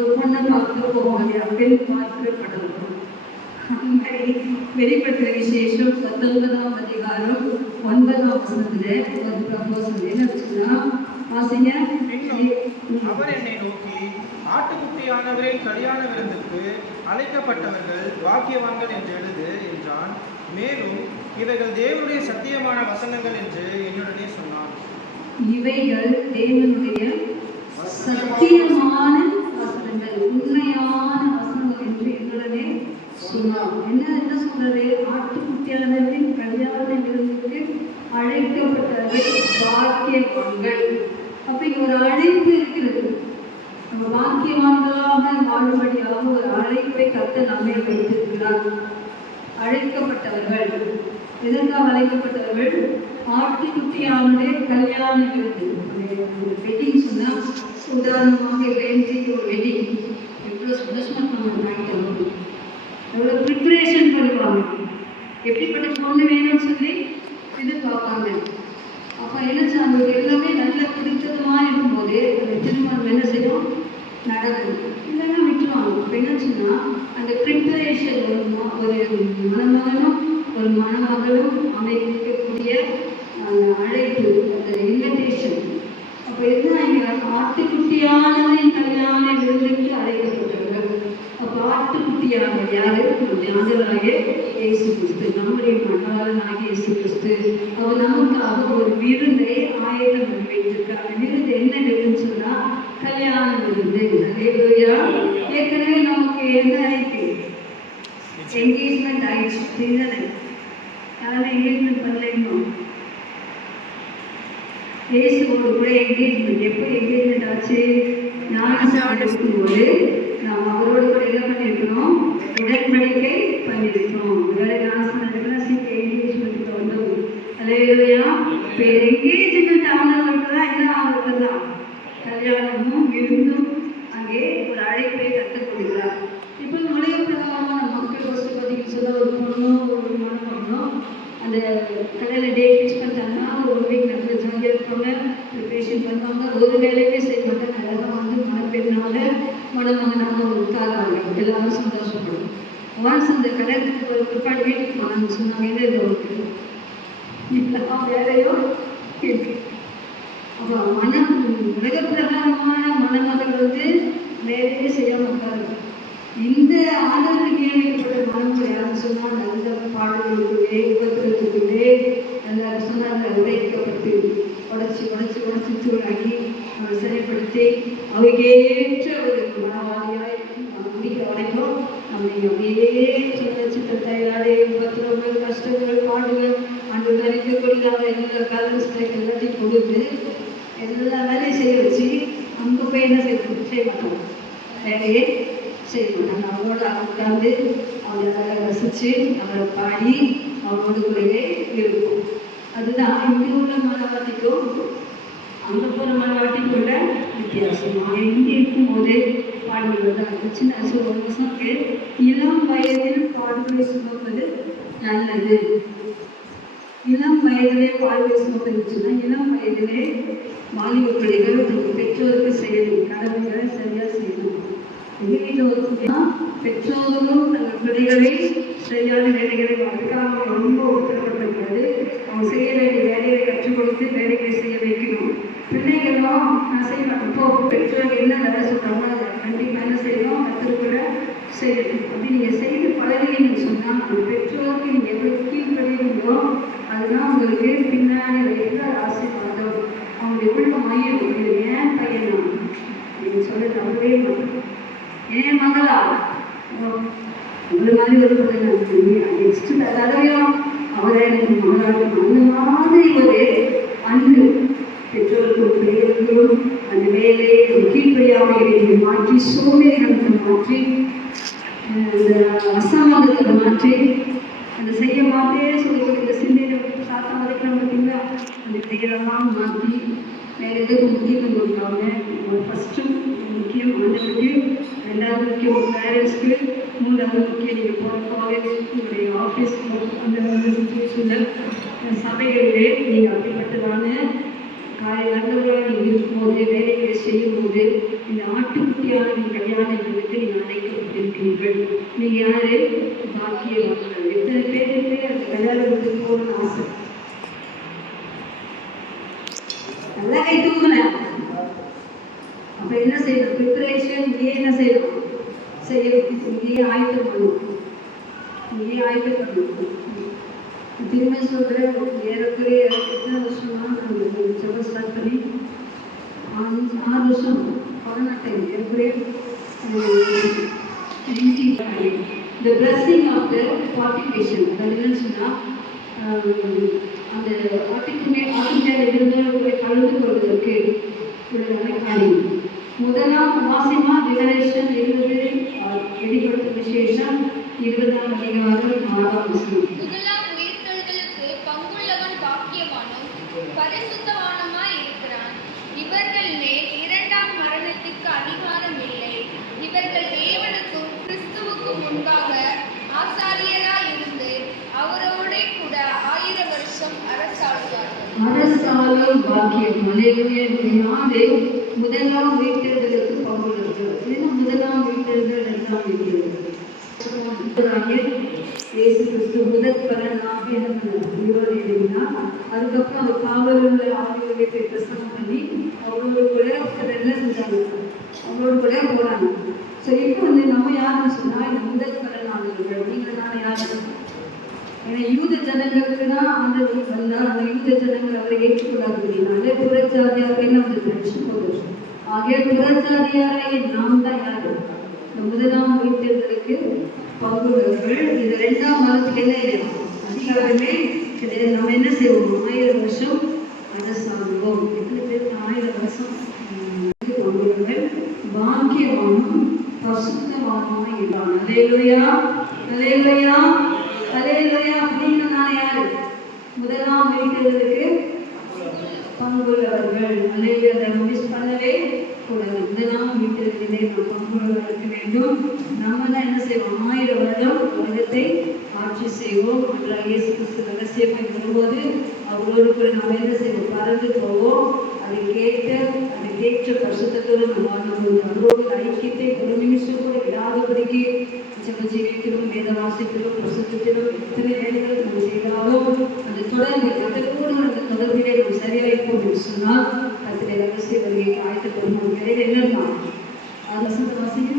ஒரு பொண்ணை பார்க்க போவோம் இல்லையா, பெண் பார்க்கப்படலாம். அந்த படி வெளிப்படுத்துகிற விசேஷம் 19ஆம் அதிகாரம் 9ஆம் வசனத்துல ஒரு ப்ரப்போசல் என்ன இருக்குன்னா வாசிங்க. பின்னும் அவர் என்னை நோக்கி, ஆட்டுக்குட்டியானவரின் கல்யாண விருந்துக்கு அழைக்கப்பட்டவர்கள் பாக்கியவான்கள் என்று எழுது என்றான். மேலும் இவைகள் தேவனுடைய சத்தியமான வசனங்கள் என்று என்னுடனே சொன்னான். இவைகள் தேவனுடைய சத்தியமான வசனங்கள், உண்மையான வசனங்கள் என்று என்னுடனே சொன்னார். என்ன சொல்றது? ஆட்டுக்குட்டியானவரின் கல்யாண விருந்துக்கு அழைக்கப்பட்டவர்கள் பாக்கியவான்கள். அப்ப இங்க ஒரு அழைப்பு இருக்கிறது. நம்ம பாக்கியவான்களாக வாழும்படியாக ஒரு அழைப்பை கர்த்தர் நம்மை வைத்திருக்கிறார். அழைக்கப்பட்டவர்கள் எதற்காக அழைக்கப்பட்டவர்கள்? ஆட்டுக்குட்டியானுடைய கல்யாண விருந்து. வெட்டிங் சொன்னா உதாரணமாக ஒரு வெட்டிங் எவ்வளோ சந்தோஷமா நம்ம எவ்வளோ ப்ரிப்பரேஷன் பண்ணுவாங்க, எப்படிப்பட்ட பொண்ணு வேணும்னு சொல்லி எதிர்பார்ப்பாங்க. அப்போ என்ன அவங்களுக்கு எல்லாமே நல்ல பிடித்தமா இருக்கும்போது அந்த திருமணம் என்ன செய்யும்? நடக்கும். இல்லைன்னா விட்டுருவாங்க. இப்போ என்னச்சுன்னா அந்த ப்ரிப்பரேஷன் ஒரு மணமகனும் ஒரு மணமகளும் அமைக்கக்கூடிய அந்த அழைப்பு, அந்த இன்விடேஷன். அப்போ என்ன இங்கே ஆட்டுக்குட்டியானவரின் கல்யாண விருந்துக்கு அழைக்கப்பட்டவர்கள். அப்போ ஆட்டுக்குட்டியானவர் யாரு? ஆண்டவராகிய இயேசு கிறிஸ்து, நம்முடைய மணவாளனாகிய இயேசு கிறிஸ்து. அவர் நமக்காக ஒரு விருந்தை ஆயத்தம் பண்ணி வைத்திருக்கார். அந்த விருந்து என்ன விருந்துன்னு சொன்னா கல்யாண விருந்து. அல்லேலூயா. ஏற்கனவே நமக்கு என்ன ஆயிடுச்சு? என்கேஜ்மெண்ட் ஆயிடுச்சு. சரிதானே? யாரும் என்கேஜ்மெண்ட் பண்ணல இன்னும். இயேசுவோடு கூட என்கேஜ்மெண்ட். எப்போ என்கேஜ்மெண்ட் ஆச்சு? ஞானஸ்நானம் எடுக்கும்போது நாம் அவரோடு கூட என்ன பண்ணியிருக்கணும்? உடன்படிக்கை பண்ணியிருக்கோம். ஒருவேளை ஞானஸ்நானம் எடுக்கலாம், சீக்கிரம் என்கேஜ்மெண்ட்டுக்கு வந்தோம். அல்லேலூயா. இப்போ என்கேஜ்மெண்ட் ஆனவர்களுக்கு தான் என்ன ஆகிறது தான் கல்யாணமும் விருந்தும் அங்கே ஒரு அழைப்பை கற்றுக் கொடுக்கிறார். இப்போ உலக பிரகாரமான மக்கள் பார்த்தீங்கன்னு சொன்னால் ஒரு பொண்ணும் ஒரு மணமகனும் அந்த கல்யாண டேட் ஃபிக்ஸ் பண்ணிட்டாங்கன்னா ஒரு வீக் நல்ல ஜாலியாக இருப்பாங்க, ப்ரிப்பரேஷன் பண்ணுவாங்க, ஒரு வேலையுமே செய்ய மாட்டாங்க. அதெல்லாம் வந்து மணப்பெண்ணால மணமகனாக உட்காருவாங்க. எல்லாரும் சந்தோஷப்படும். ஒன்ஸ் அந்த கல்யாணத்துக்கு ஒரு பிற்பாடு வீட்டுக்கு போனான்னு சொன்னாங்க, என்ன இது அவருக்கு இதெல்லாம் வேலையோ இருக்கு. அப்போ உலக பிரகாரமான மணமகள் வந்து வேலையே செய்ய மாட்டாங்க. இந்த ஆண்டவருக்கு நியமிக்கப்பட்ட மணமகள் யாருன்னு சொன்னால் நல்ல பாடல்களுக்குள்ளே உபத்திரத்துக்குள்ளே நல்ல சொன்னாங்க உடைக்கப்பட்டு உடச்சி தூளாக்கி சிறைப்படுத்தி அவைக்கேற்ற ஒரு மனவாதியாய் முடிக்கிற வரைக்கும் நம்ம அப்படியே சித்தத்தையாடே உபத்திரங்கள் கஷ்டங்கள் பாடுகள் அன்று நினைக்கக்கூடியதாக எல்லா பேலன்ஸ் எல்லாத்தையும் கொடுத்து எல்லா வேலையும் செய்ய வச்சு அங்கே போய் என்ன செய்ய மாட்டாங்க, வேலையே செய்ய மாட்டாங்க. அவரோட உட்கார்ந்து அவரை ரசித்து அவரை பாடி அவரோடு கூடவே இருக்கும். அதுதான் இங்கே உள்ள மனவாட்டிக்கும் அங்கே போகிற மனவாட்டிக்கும் உள்ள வித்தியாசம். அவங்க இங்கே இருக்கும்போது பாடுகள் தான் சின்ன ஒரு வருஷத்துக்கு இளம் வயதில் பாடுகளை சுமப்பது நல்லது. இளம் வயதிலே பாடுகளை சுமப்பதுச்சுன்னா இளம் வயதிலே வாலிப பிள்ளைகள் பெற்றோருக்கு செய்யணும், கடமைகளை சரியாக செய்யணும். பெற்றோரும் தங்கள் பிள்ளைகளை சரியான வேலைகளை அதுக்காக ரொம்ப உத்தரப்பட்டிருக்கிறது. அவங்க செய்ய வேண்டிய வேலையை கற்றுக் கொடுத்து வேலைகளை செய்ய வைக்கணும். பிள்ளைகளும் நான் செய்ய மாட்டோம், இப்போ பெற்றோர்கள் என்ன வேலை சொல்கிறாங்களோ அதை கண்டிப்பாக என்ன செய்யணும், கற்றுக்கூட செய்யணும். அப்படி நீங்கள் செய்து பழகினீங்கன்னு சொன்னால் அந்த பெற்றோருக்கு நீங்கள் எவ்வளோ கீழ்படுகிறீங்களோ அதுதான் உங்களுக்கு பின்னாடி வைக்கிற ஆசீர்வாதம். அவங்க எவ்வளோ மையம் ஏன் பையனா நீங்கள் சொல்ல தப்பவே மாட்டோம். ஏன் மகளா ஒரு மாதிரி ஒரு நெக்ஸ்ட் தடவையும் அவரை எனக்கு மகளாட்டும் அந்த மாதிரி ஒரு அன்பு பெற்றோருக்கும் பிள்ளைகளுக்கும் அந்த வேலையை ஒரு கீழ்படியாக மாற்றி சோதனைகளை மாற்றி அந்த அசமாதத்தை மாற்றி அந்த செய்ய மாட்டே சொல்லி இந்த சிந்தையை சாத்தா வரைக்கும் பார்த்தீங்கன்னா அந்த பெயரெல்லாம் மாற்றி வேறு எதுவும் முக்கியம் கொடுக்காம ஃபஸ்ட்டு முக்கியம் ஆண்டவருக்கு, ரெண்டாவது முக்கியம் பேரண்ட்ஸ்க்கு, மூணாவது முக்கியம் நீங்கள் போகிற காலேஜ் உங்களுடைய ஆஃபீஸ் அந்த சுச்சுவேஷனில் சபைகளிலே நீங்கள் அப்படிப்பட்டதான நல்லவர்களாக நீங்கள் இருக்கும்போது வேலைகளை செய்யும்போது இந்த ஆட்டுக்குட்டியானவின் கல்யாணங்களுக்கு நீங்கள் அழைக்கப்பட்டிருக்கிறீர்கள். நீங்க யாரு? பாக்கியவான்கள். எத்தனை பேருக்கு அந்த கல்யாணத்துக்கு போகணும்னு ஆசை? நல்லா கை தூங்கல. அப்ப என்ன செய்யணும்? ப்ரிப்பரேஷன் இங்கே என்ன செய்யணும்? இங்கேயே ஆயத்தம் பண்ணணும். இங்கேயே ஆயத்தம் பண்ணணும். திரும்ப சொல்றேன், ஏறக்குறைய எத்தனை வருஷமா நான் சொல்ல ஸ்டார்ட் பண்ணி 6 வருஷம் கொரோனா டைம் ஏறக்குறைய the blessing of the fortification. அது என்னன்னு சொன்னா அந்த ஆட்டுக்குட்டியாக இருந்தவர்களை கலந்து கொள்வதற்கு காரியம். முதலாம் வாசிமா லிபரேஷன் 20 வெளிப்படுத்த விசேஷம் 20ஆம் அதிகாரம் 6ஆம் வசனம். முதலாம் உயிர்த்தெழுதலுக்கு பங்குள்ளவன் பாக்கியவானும் பரிசுத்தவானுமாய் இருக்கிறான். இவர்கள் மேல் இரண்டாம் மரணத்துக்கு அதிகாரம் இல்லை. இவர்கள் தேவனுக்கும் கிறிஸ்துவுக்கும் முன்பாக ஆசாரியராய் இருந்து அவரோட கூட 1000 வருஷம் அரசாளுவார்கள். அரசாளும் பாக்கியம். நாடு முதலாம் உயிர்த்தெழுதலுக்கு பங்குள்ளவர்கள். ஏன்னா முதலாம் உயிர்த்தெழுதல், இரண்டாம் உயிர்த்தெழுதல். இயேசு கிறிஸ்து முதற் பலனாக என்ன பண்ணார்? எழுதினா அதுக்கப்புறம் அவர் காவலுள்ள ஆவியோட போய் பிரசவம் பண்ணி அவரோட கூட என்ன செஞ்சாங்க? அவரோட கூட போறாங்க. ஸோ இப்போ நம்ம யாருன்னு சொன்னா இந்த முதற் பலனானவர்கள். நீங்கள் தான் யாரு? ஏன்னா யூத ஜனங்களுக்கு தான் ஆண்டவர் வந்தால் அந்த யூத ஜனங்கள் அவரை ஏற்றுக்கொள்ளாததுனால புறஜாதியாக என்ன வந்து ஆகிய புறஜாதியாரை நாம் தான் யாரு? இந்த முதலாம் உயிர்த்தெழுதலுக்கு பங்குள்ளவர்கள். இது 2ஆம் மரணத்துக்கு என்ன இல்லை? அதிகாரமே கிடையாது. நம்ம என்ன செய்வோம்? 1000 வருஷம் அரசாங்குவோம். எத்தனை பேருக்கு 1000 வருஷம் பங்குள்ளவர்கள்? பாக்கியவானும் பரிசுத்தவானுமாய் இருக்கிறான். அல்லேலூயா, அல்லேலூயா, அல்லேலூயா. அப்படின்னு நான் யாரு? முதலாம் உயிர்த்தெழுதலுக்கு பங்குள்ளவர்கள். அல்லேலூயா. அதை மிஸ் பண்ணவே கூடாது. முதலாம் உயிர்த்தெழுதலிலே நாம் பங்குள்ளவர்கள் இருக்க வேண்டும். நம்ம தான் என்ன செய்வோம்? 1000 வருடம் உலகத்தை ஆட்சி செய்வோம். இயேசு கிறிஸ்து ரகசியமாய் வரும்போது அவரோடு கூட நம்ம என்ன செய்வோம்? பறந்து போவோம். அதுக்கேற்ற பரிசுத்தத்தோடு நம்ம வாழும்போது அவரோடு ஐக்கியத்தை ஒரு நிமிஷம் கூட விடாதபடிக்கு ஜீவிக்கிறோம், வேத வாசிக்கிறோம், பிரசுத்திலும் எத்தனை வேலைகள் நம்ம செய்தாலும் அந்த தொடர்பு அதோடு அந்த தொடர்பிலே நம்ம சரியாயிருப்போம் என்று சொன்னால் கர்த்தருடைய ரகசிய வருகைக்கு ஆயத்தப்படும். வேலையில் என்னன்னா அரசு வாசிக்க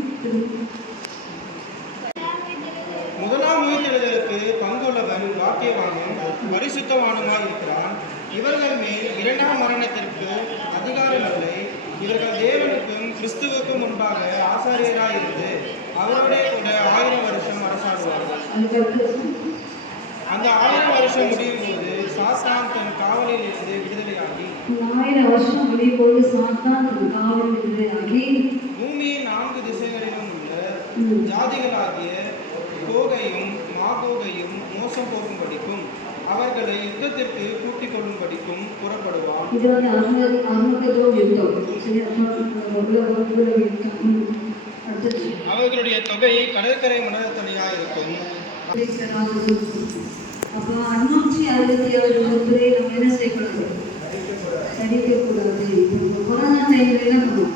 முதலாம் உயிர்த்தெழுதலுக்கு பங்குள்ளவன் பாக்கியவானும் பரிசுத்தவானுமாய் இருக்கிறான். இவர்கள் மேல் இரண்டாம் மரணத்திற்கு அதிகாரம் இல்லை. இவர்கள் தேவனுக்கும் கிறிஸ்துவுக்கும் முன்பாக ஆசாரியராய் இருந்து அவரோட கூட 1000 வருஷம் அரசாடுவார்கள். அந்த 1000 வருஷம் முடியும் போது சாத்தான் தன் காவலில் இருந்து விடுதலையாகி 1000 வருஷம் முடியும் போது சாத்தான் தன் காவலில் விடுதலையாகி பூமியின் 4 திசைகளிலும் உள்ள ஜாதிகளாகிய கோகையும் மாகோகையும் மோசம் போகும்படிக்கும் அவர்களை யுத்தத்திற்கு கூட்டிக் கொள்ளும்படிக்கும் புறப்படுவான். இது அவர்களுடைய தொகை கடற்கரை மணத்தடியா இருக்கும். அப்போ 567 நம்ம என்ன செய்யக்கூடாது? சரிக்கக்கூடாது. கொரோனா டைம்ல என்ன பண்ணுவோம்?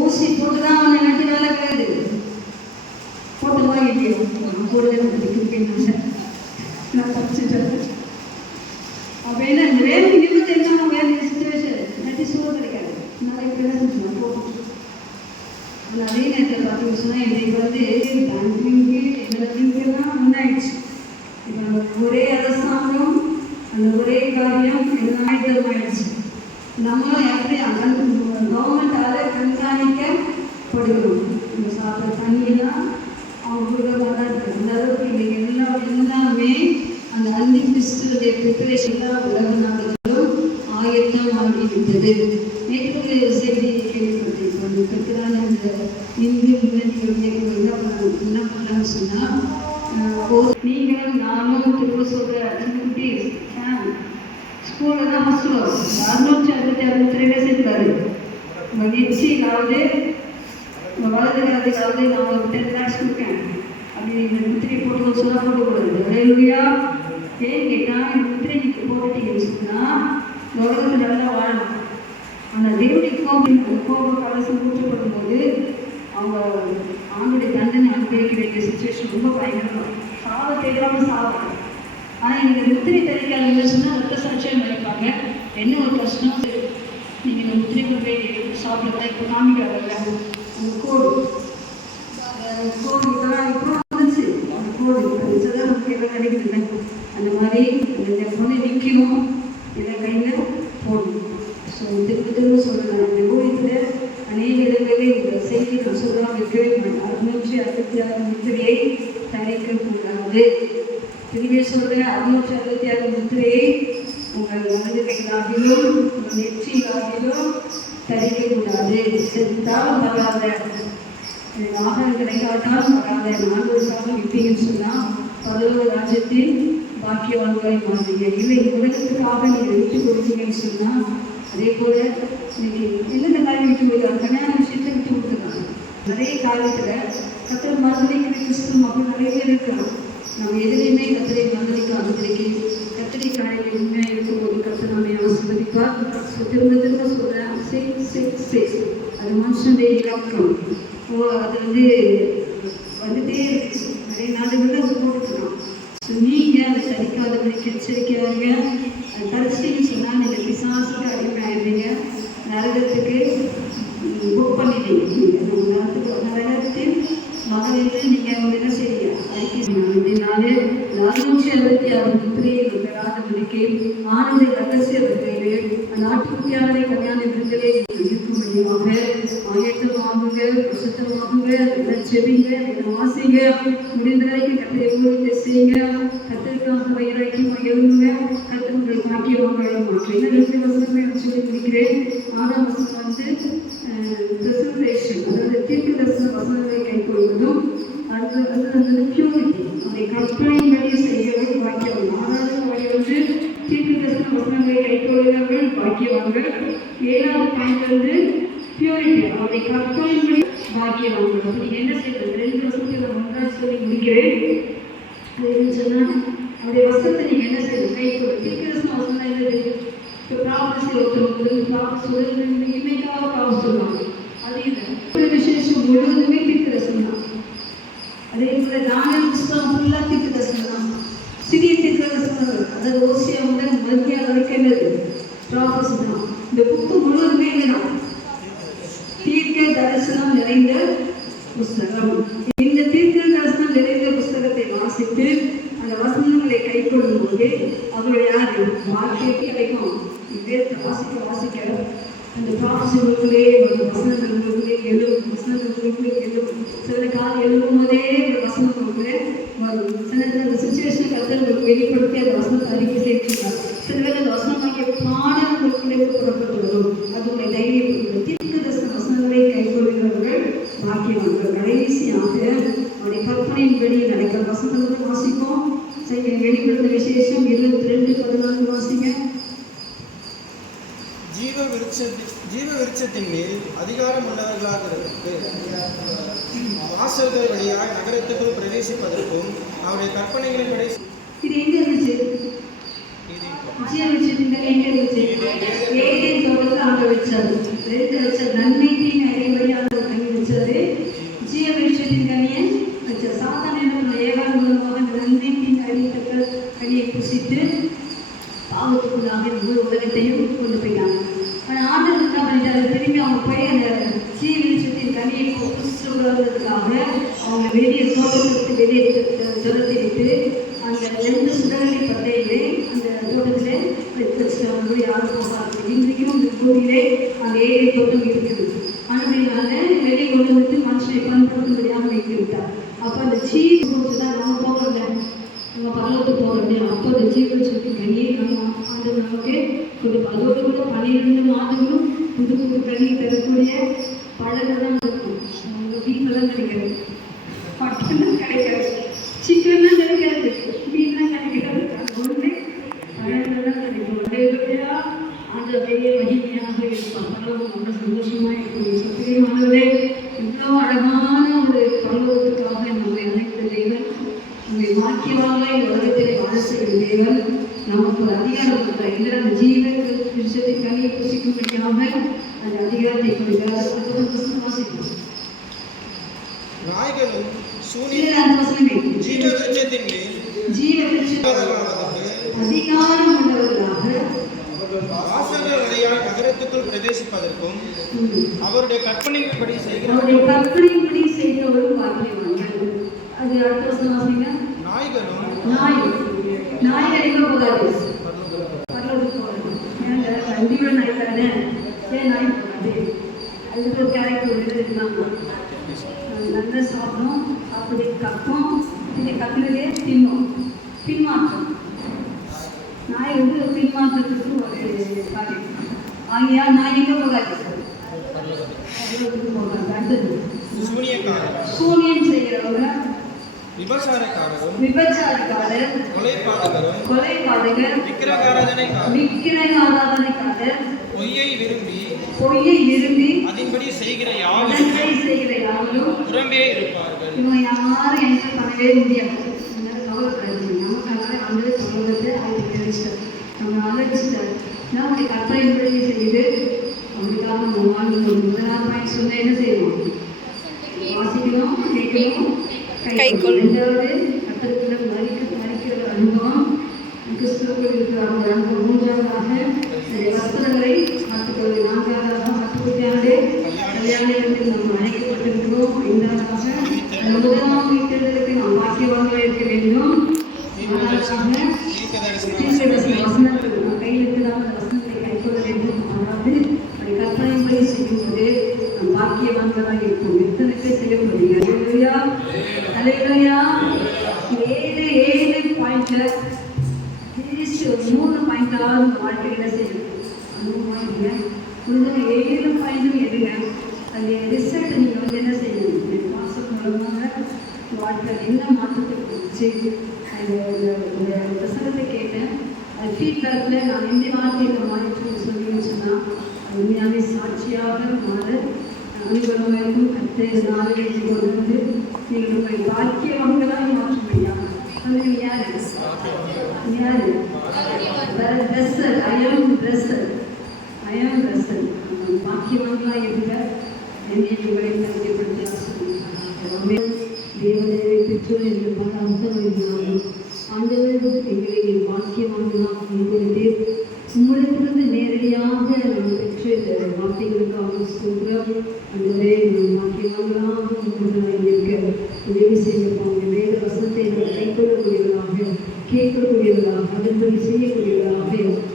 ஊசி போட்டுதான் அவனை நட்டு வேலை கிடையாது. போட்டு வாங்கிட்டோம் போடுறது நான் தப்பிச்சுட்டேன். அப்போ என்ன வேலை நிமிடம் என்ன வேலை சுச்சுவேஷன் நட்டி சூழல் கிடைக்காது. நாளைக்கு என்ன செஞ்சோம் போட்டோம். அதே நேரத்தில் பார்த்தீங்கன்னு சொன்னால் இன்றைக்கு பேங்கிங்கு எல்லாத்துக்கெல்லாம் முன்னாயிடுச்சு. இப்போ ஒரே அரசாங்கம் அந்த ஒரே காரியம் எல்லாம் ஆயிடுச்சு. நம்மளும் எப்படி கவர்மெண்டால் கண்காணிக்கப்படுகிறோம். இந்த சாப்பிட்ற தண்ணியெல்லாம் அவங்களுக்கு நல்லா இருக்குது. அந்த அளவுக்கு இன்றைக்கு எல்லாமே அந்த அந்தி கிறிஸ்துவனுடைய ப்ரிப்பரேஷன் எல்லா உலக நாடுகளும் ஆயத்தம் ஆகிவிட்டது. நேற்று செய்தி கேள்விப்பட்டிருக்கோம். இருக்கிறான இந்த இந்து முன்னணிகளுடைய என்ன பண்ணுறான்னு சொன்னால் நீங்களும் நானும் திரும்ப சொல்கிற குட்டீஸ் ஸ்கூலில் தான் ஃபஸ்ட்டு வரும். 662 சேர்ந்தாரு. நிச்சயிலாவது வலது காலத்திலாவது நான் ஒரு 10 lakhs கொடுக்கேன் அப்படி இந்த முத்திரை போட்டு சொன்னால் போட்டுக்கூடாது. வேலையா ஏன் கேட்டால் இந்த முத்திரை நீங்கள் போட்டுட்டீங்கன்னு சொன்னால் உலகத்தில் நல்லா வாழணும். ஆனால் தேவனுடைய கோப கலசம் ஊற்றப்படும் போது அவங்க ஆண்டுடைய தண்டனை அனுபவிக்க வேண்டிய சுச்சுவேஷன் ரொம்ப பயங்கரமாக சாவ தெரியாமல் சாவாங்க. ஆனால் நீங்கள் முத்திரை தெரிவிக்காதவங்க சொன்னால் ரத்த சாட்சியம் வைப்பாங்க. என்ன ஒரு கஷ்டம், நீங்கள் இந்த முத்திரை கொண்டு போய் சாப்பிட்றதா இப்போ காமிக்கிறாங்க அந்த கோடு இதெல்லாம் இப்போ வந்துச்சு. அந்த கோடு வச்சதான் நமக்கு எல்லாம் கிடைக்குதுல்ல. அந்த மாதிரி இந்த பொண்ணை விற்கணும், இதை கையில் போடணும். ஸோ திரும்ப சொல்லலாம், இந்த ஊழியத்தில் அநேக இடங்களில் இந்த செய்தி நான் சொல்லாமல் இருக்கவே மாட்டேன். 666 முத்திரையை தரிக்கக்கூடாது. திரும்பிய சொல்கிற 666 முத்திரையை உங்கள் வலது கையிலாகிலும் உங்கள் நெற்றியிலாகிலும் தரிக்கக்கூடாது. செத்தாலும் வராத, ஆகாரம் கிடைக்காட்டாலும் வராத 4 சாதம் விட்டீங்கன்னு சொன்னால் 11 ராஜ்யத்தில் பாக்கியவான்களை மாறுவீங்க. இல்லை உலகத்துக்காக நீங்கள் விட்டு கொடுத்தீங்கன்னு சொன்னால் அதே போல் இன்னைக்கு எந்தெந்த காரியம் விட்டு கொடுக்குறாங்க, கல்யாண விஷயத்தை விட்டு கொடுத்துருக்காங்க. நிறைய காரியத்தில் கத்தர் மறுதளிக்கிற கிறிஸ்துவம் அப்படி நிறைய பேர் இருக்கிறோம். நம்ம எதுலேயுமே கத்தரை மறுதளிக்க அனுமதிக்கு கத்தரை காரியங்கள் உண்மையாக இருக்கும்போது கத்தர் நம்மை ஆசீர்வதிப்பார். திரும்ப சொல்கிறேன், 666 அது மனுஷனுடைய இலக்கம். அது வந்துட்டே இருக்கு. நிறைய நாடுகளில் அது போட்டுக்கலாம். ஸோ நீங்கள் அதை தரிக்காதவர்களுக்கு எச்சரிக்கையாருங்க. அது தரிச்சின்னு சொன்னால் நீங்கள் பிசாசுக்கு அடிமையாயிருந்தீங்க, நரகத்துக்கு புக் பண்ணிட்டீங்க. நரகத்தின் மகளிர் நீங்கள் என்ன செய்ய அறிக்கை 466 முத்திரையை பெறாதவர்களுக்கு ஆனந்த ரகசிய வகையில் நாட்டுக்குட்டியாளரை கல்யாண விருந்திலே இருக்கும்படியாக ஆயத்தமாகுங்க, பிரசுத்தமாகுங்க, செவிங்க, வாசிங்க, முடிந்த வரைக்கும் கத்தரை ஊழியத்தை செய்யுங்க, கத்தருக்காக வைராக்கியமாக எழுதுங்க, கத்தர் உங்களை பாக்கியமாக மாற்ற. என்ன 2 வசனமே நான் சொல்லி முடிக்கிறேன். 6ஆம் வசனம் பிரசன்டேஷன், அதாவது தீர்க்க தரிசன வசனங்களை கைக்கொள்வதும் அது பியூரிட்டி, அதை கற்பனையின்படி செய்கிறவர்கள் பாக்கியவான். 6வது வழி தீர்க்க தரிசன வசனங்களை கைக்கொள்கிறவர்கள் பாக்கியவான்கள். 7வது பாயிண்ட் பியூரிட்டி, அதை கற்பனையின்படி பாக்கியவான்கள். அப்போ நீங்கள் என்ன செய்யறது? 2 வசனத்தை நான் ஒன்றாக சொல்லி முடிக்கிறேன். அது சொன்னால் அவருடைய வசனத்தை நீங்கள் என்ன செய்யணும்? கைக்கொள். தீர்க்க தரிசன வசனம் என்னது? இப்போ ப்ராபசி ஒருத்தர் ப்ராபஸ் இன்னைக்காக ப்ராபஸ் சொல்லுவாங்க. அது இல்லை, ஒரு விசேஷம் முழுவதுமே தீர்க்க தரிசனம் தான். அதே போல் தானியேல் புஸ்தகம் ஃபுல்லாக தீர்க்க தரிசனம் தான். சிறிய தீர்க்க தரிசனம், அதாவது ஓசியா முதல் மத்திய வரைக்கும் என்னது? ப்ராபஸ் தான். இந்த புக்கு முழுவதுமே என்னதான்? தீர்க்க தரிசனம் நிறைந்த புஸ்தகம். இந்த தீர்க்க தரிசனம் நிறைந்த புஸ்தகத்தை வாசித்து அந்த வசனங்களை கைக்கொள்ளும் போது அவர்கள் யாரு வாழ்க்கைக்கு கிடைக்கும்? வேதத்தை வாசிக்க அந்த ப்ராபஸிகளுக்குள்ளே ஒரு வசனங்களுக்குள்ளே எழும், வசனங்களுக்குள்ளே எழும். சில காலம் எழுதும் போதே ஒரு வசனங்களுக்குள்ளே வரும். சில அந்த சுச்சுவேஷனை கருத்து உங்களுக்கு வெளிப்படுத்தி அந்த வசனத்தை அறிக்கை செய்திருக்கார். சில பேர் அந்த வசனமாகிய பாடல்களுக்குள்ளே புறப்பட்டு வரும். அது உங்களை தைரியப்படுத்தும். தீர்க்க தரிசன வசனங்களை கைக்கொள்கிறவர்கள் பாக்கியவான்கள். கடைசியாக அவருடைய கற்பனையின்படி நடக்கிற வசனங்களை வாசிப்போம். வெளிப்படுத்த விசேஷம் 22:14 வாசிங்க. ஜீவ விருட்சத்தின் மேல் அதிகாரம் உள்ளவர்களாகிறதற்கு வாசல்கள் வழியாக நகரத்துக்குள் பிரவேசிப்பதற்கும் அவருடைய கற்பனைகளின்படி. இது எங்க இருந்துச்சு? ஜீவ விருட்சத்தின் மேல் எங்க இருந்துச்சு? ஏதேன் தோட்டத்தில் அங்க வச்சாரு. 2 வச்சாரு. நன்மையின் அறிவழியாக கனி வச்சாரு. ஜீவ விருட்சத்தின் கனியை வச்சார். சாத்தான ஏவாள் மூலமாக நன்மையின் அறிவித்த கனியை புசித்து பாவத்துக்குள்ளாக முழு உலகத்தையும் கொண்டு போயிட்டாங்க. ஆனால் ஆண்டவர் என்ன பண்ணிட்டாரு? திரும்பி அவங்க போய் அந்த ஜீவ விருட்சத்தின் கனியை புசிச்சுள்ளதுக்காக அவங்க வெளியே தோட்டத்திற்கு வெளியே துரத்தி விட்டு அந்த 2 சுடலை பட்டையிலே அந்த தோட்டத்தில் வச்சுட்டு யாரும் போகாது. இன்றைக்கும் இந்த பூமியிலே அந்த ஏழை தோட்டம் இருக்குது. ஆனால் வெளியே கொண்டு வந்து மனுஷனை பயன்படுத்தும்படியாக வைத்து விட்டார். அப்போ அந்த ஜீவ தான் நம்ம போகல, நம்ம பரலோகத்துக்கு போக முடியும். அப்போ அந்த ஜீவ விருட்சத்தின் கனியை நம்ம ஆண்டவர் நமக்கு கொடுப்போம். அதோடு கூட 12 மாதங்களும் புது புது கனி தரக்கூடிய பழங்கள் தான் இருக்கும். உங்கள் வீட்டிலலாம் கிடைக்காது, பட்டெல்லாம் கிடைக்காது, சிக்கன்லாம் கிடைக்காது, மீன்லாம் கிடைக்காது. ஒன்றுமே பழங்கள் தான் கிடைக்கும். அடையா அந்த பெரிய மகிமையாக இருப்பான். பரலோகம் ரொம்ப சந்தோஷமாக இருக்கும். சத்தியமானவரே, இவ்வளோ அழகான ஒரு பரலோகத்துக்காக நம்மை அழைத்த தேவன், நம்மை வாக்கியமாக இந்த உலகத்திலே வாழ செய்த தேவன் நமக்கு ஒரு அதிகாரம் கொடுத்தார். இந்த ஜீவ விருட்சத்தின் கனியை புசிக்கும்படியாக அந்த அதிகாரத்தை கொடுக்கிறார். வாசிப்போம். நாய்களும் இல்ல, அந்த வசனமே. ஜீவ விருட்சத்தின் மேல் ஜீவ அதிகாரம் உள்ளவர்களாக வாசல்கள் வழியாய் நகரத்துக்குள் பிரவேசிப்பதற்கும் அவருடைய கற்பனையின்படி அவருடைய கற்பனையின்படி செய்கிறவர்கள் பாக்கியவான்கள். அது அடுத்த வசனம் வாசிங்க. நாய்கள் எங்க போகாது? பரலோகத்துக்கு போகாது. ஏங்க கண்டிப்பா நாய் தானே, ஏன் நாய் போகாது? அதுக்கு ஒரு கேரக்டர் இருந்தாங்க. நல்லா சாப்பிடும், அப்படி கப்போம், இதை கத்துனதே தின்னும். பின்மாற்றம், நாய் வந்து பின்மாற்றத்துக்கு ஒரு காரியம். ஆகியா நாய் எங்க போகாது? பரலோகத்துக்கு போகாது. அடுத்தது சூனியம் செய்கிறவங்க, விபச்சாரக்காரர், கொலைபாதகர், விக்கிரகாராதனைக்காரர், பொய்யை விரும்பி அதன்படி செய்கிற யாவரும் புறம்பே இருப்பார்கள். இவன் யாரும் என்டர் பண்ணவே முடியாது. கவலைப்படாதீங்க, நமக்காக ஆண்டவர் பரலோகத்தை நம்ம அழைச்சிட்டார். நம்முடைய கற்பனையின்படி செய்து அவங்களுக்காக நம்ம வாழ்ந்து முதலாவது பாயிண்ட் சொன்ன என்ன செய்யணும்? வாசிக்கணும், கேட்கணும், இரண்டாவது கர்த்தருக்குள்ள மறிக்கிற அனுபவம், கிறிஸ்துவுக்குள் இருக்கிற அந்த அனுபவம். மூன்றாவதாக வஸ்திரங்களை மாற்றிக்கொள்ள, நான்காவதாக மாற்றுக்குட்டியாண்டு கல்யாணத்தில் நாம் அழைக்கப்பட்டிருக்கிறோம். ஐந்தாவதாக முதலாம் வீட்டர்களுக்கு நாம் பாக்கியவான்களாக இருக்க வேண்டும். ஆறாவதாக வசனங்கள் நாம் கையில் இருக்கிறாங்க, அந்த வசனத்தை கைக்கொள்ள வேண்டும். அதாவது அதை கற்பனைப்படி செய்யும்போது நாம் பாக்கியவான்களாக இருப்போம். எத்தனை பேர் செய்ய முடியுங்க? ஏழு பாயிண்ட்ல ஒரு 3 பாயிண்டாவது வாழ்க்கையில செய்யணும். அந்த பாயிண்ட்ல உங்களுக்கு 7 பாயிண்டும் எடுங்க. அது ரிசல்ட் நீங்கள் வந்து என்ன செய்யணும்? மாசம் மூலமாக வாழ்க்கையில் என்ன மாற்றத்தை கொடுத்து அந்த பிரசனத்தை கேட்டேன். அது ஃபீட்பேக்கில் நான் இந்த வார்த்தையில் மாறிட்டு சொல்லி சொன்னால் அது உண்மையாகவே சாட்சியாக மாற அனுபவங்களுக்கும் கற்று நாளை கொண்டு வந்து நீங்கள் உங்கள் பாக்கியவங்களாக மாற்ற முடியாது. அது யாரு? பாக்கியவங்களாக இருக்க என்னை உங்களை நம்பிக்கைப்படுத்தி தேவதேவை பெற்றோர் என்று பல அம்சம் இருந்தாலும் ஆண்டவர்கள் எங்களை பாக்கியவங்களாக கொடுத்து உங்களிடத்திலிருந்து நேரடியாக நாம் பெற்ற இந்த வார்த்தைகளுக்காக சொல்கிறோம். அதுவே நம் பாக்கியவங்களாக இருக்க உதவி செய்யப்பாங்க. வேத வசனத்தை நாம் கைக்கொள்ளக்கூடியவர்களாக, கேட்கக்கூடியவர்களாக, அதன்படி செய்யக்கூடியவர்களாக,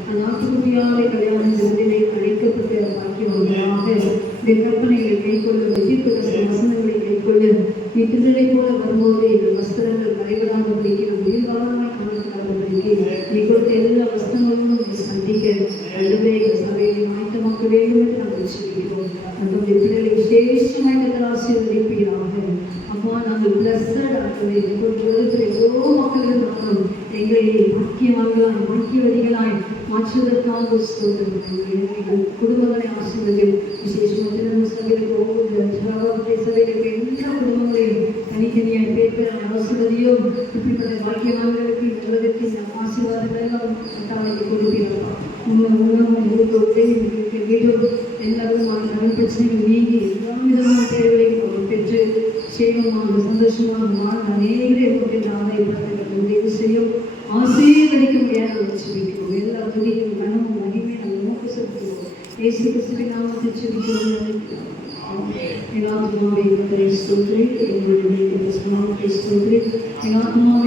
அந்த ஆட்டுக்குட்டியாவை கல்யாணம் விருதினை அழைக்கப்பட்ட பாக்கியவங்களாக இந்த கற்பனைகளை கைக்கொள்ள, தீர்க்கதரிசன வசனங்களை கைக்கொள்ள, இத்திருளை போல வரும்போது இந்த வஸ்திரங்கள் கரைபடாதபடிக்கு நம் உயிர்வாழமாக காணப்படாதபடிக்கு நீ கொடுத்த எல்லா வஸ்திரங்களும் சந்திக்க ரெண்டுமே சபையை ஆயத்தமாக்க வேண்டும் என்று நாங்கள் சொல்கிறோம். நம்முடைய பிள்ளைகளை விசேஷமாக ஆசீர்வதிப்பீராக. அப்பா, நாங்கள் பிளஸட் ஆகவே எவ்வளோ மக்கள் இருந்தாலும் எங்களை பாக்கியவான்களாய் பாக்கியவதிகளாய் மாற்றுவதற்காக எங்கள் குடும்பங்களை ஆசீர்வதியும். விசேஷமாக சபைகளுக்கு ஒவ்வொரு சபைகளுக்கு எல்லா குடும்பங்களையும் தனித்தனியாக பேர் ஆசீர்வதியும். இப்படிப்பட்ட பாக்கியவான்களுக்கு நல்லதற்கு ஆசீர்வாதங்கள் எல்லாம் கட்டாளைக்கு கொடுப்பீர்களா? வீடும் எல்லாரும் நலன் பிரச்சனைகள் நீங்கி எல்லா விதமான தேவைகளையும் அவர் பெற்று சேவமாக சந்தோஷமாக வாழ அநேகரை ஆதாயப்படுத்த உதவி செய்யும். ஆசீர்வதிக்க முடியாத வச்சுக்கிறோம். எல்லா துணியும் மனமும் மகிமை நாங்கள் நோக்கி செலுத்துவோம். இயேசு கிறிஸ்துவின் நாமத்தை செலுத்துவோம். எல்லாத்துமாவை ஸ்தோத்திரி, எங்களுடைய ஸ்தோத்திரி, எல்லாத்துமாவை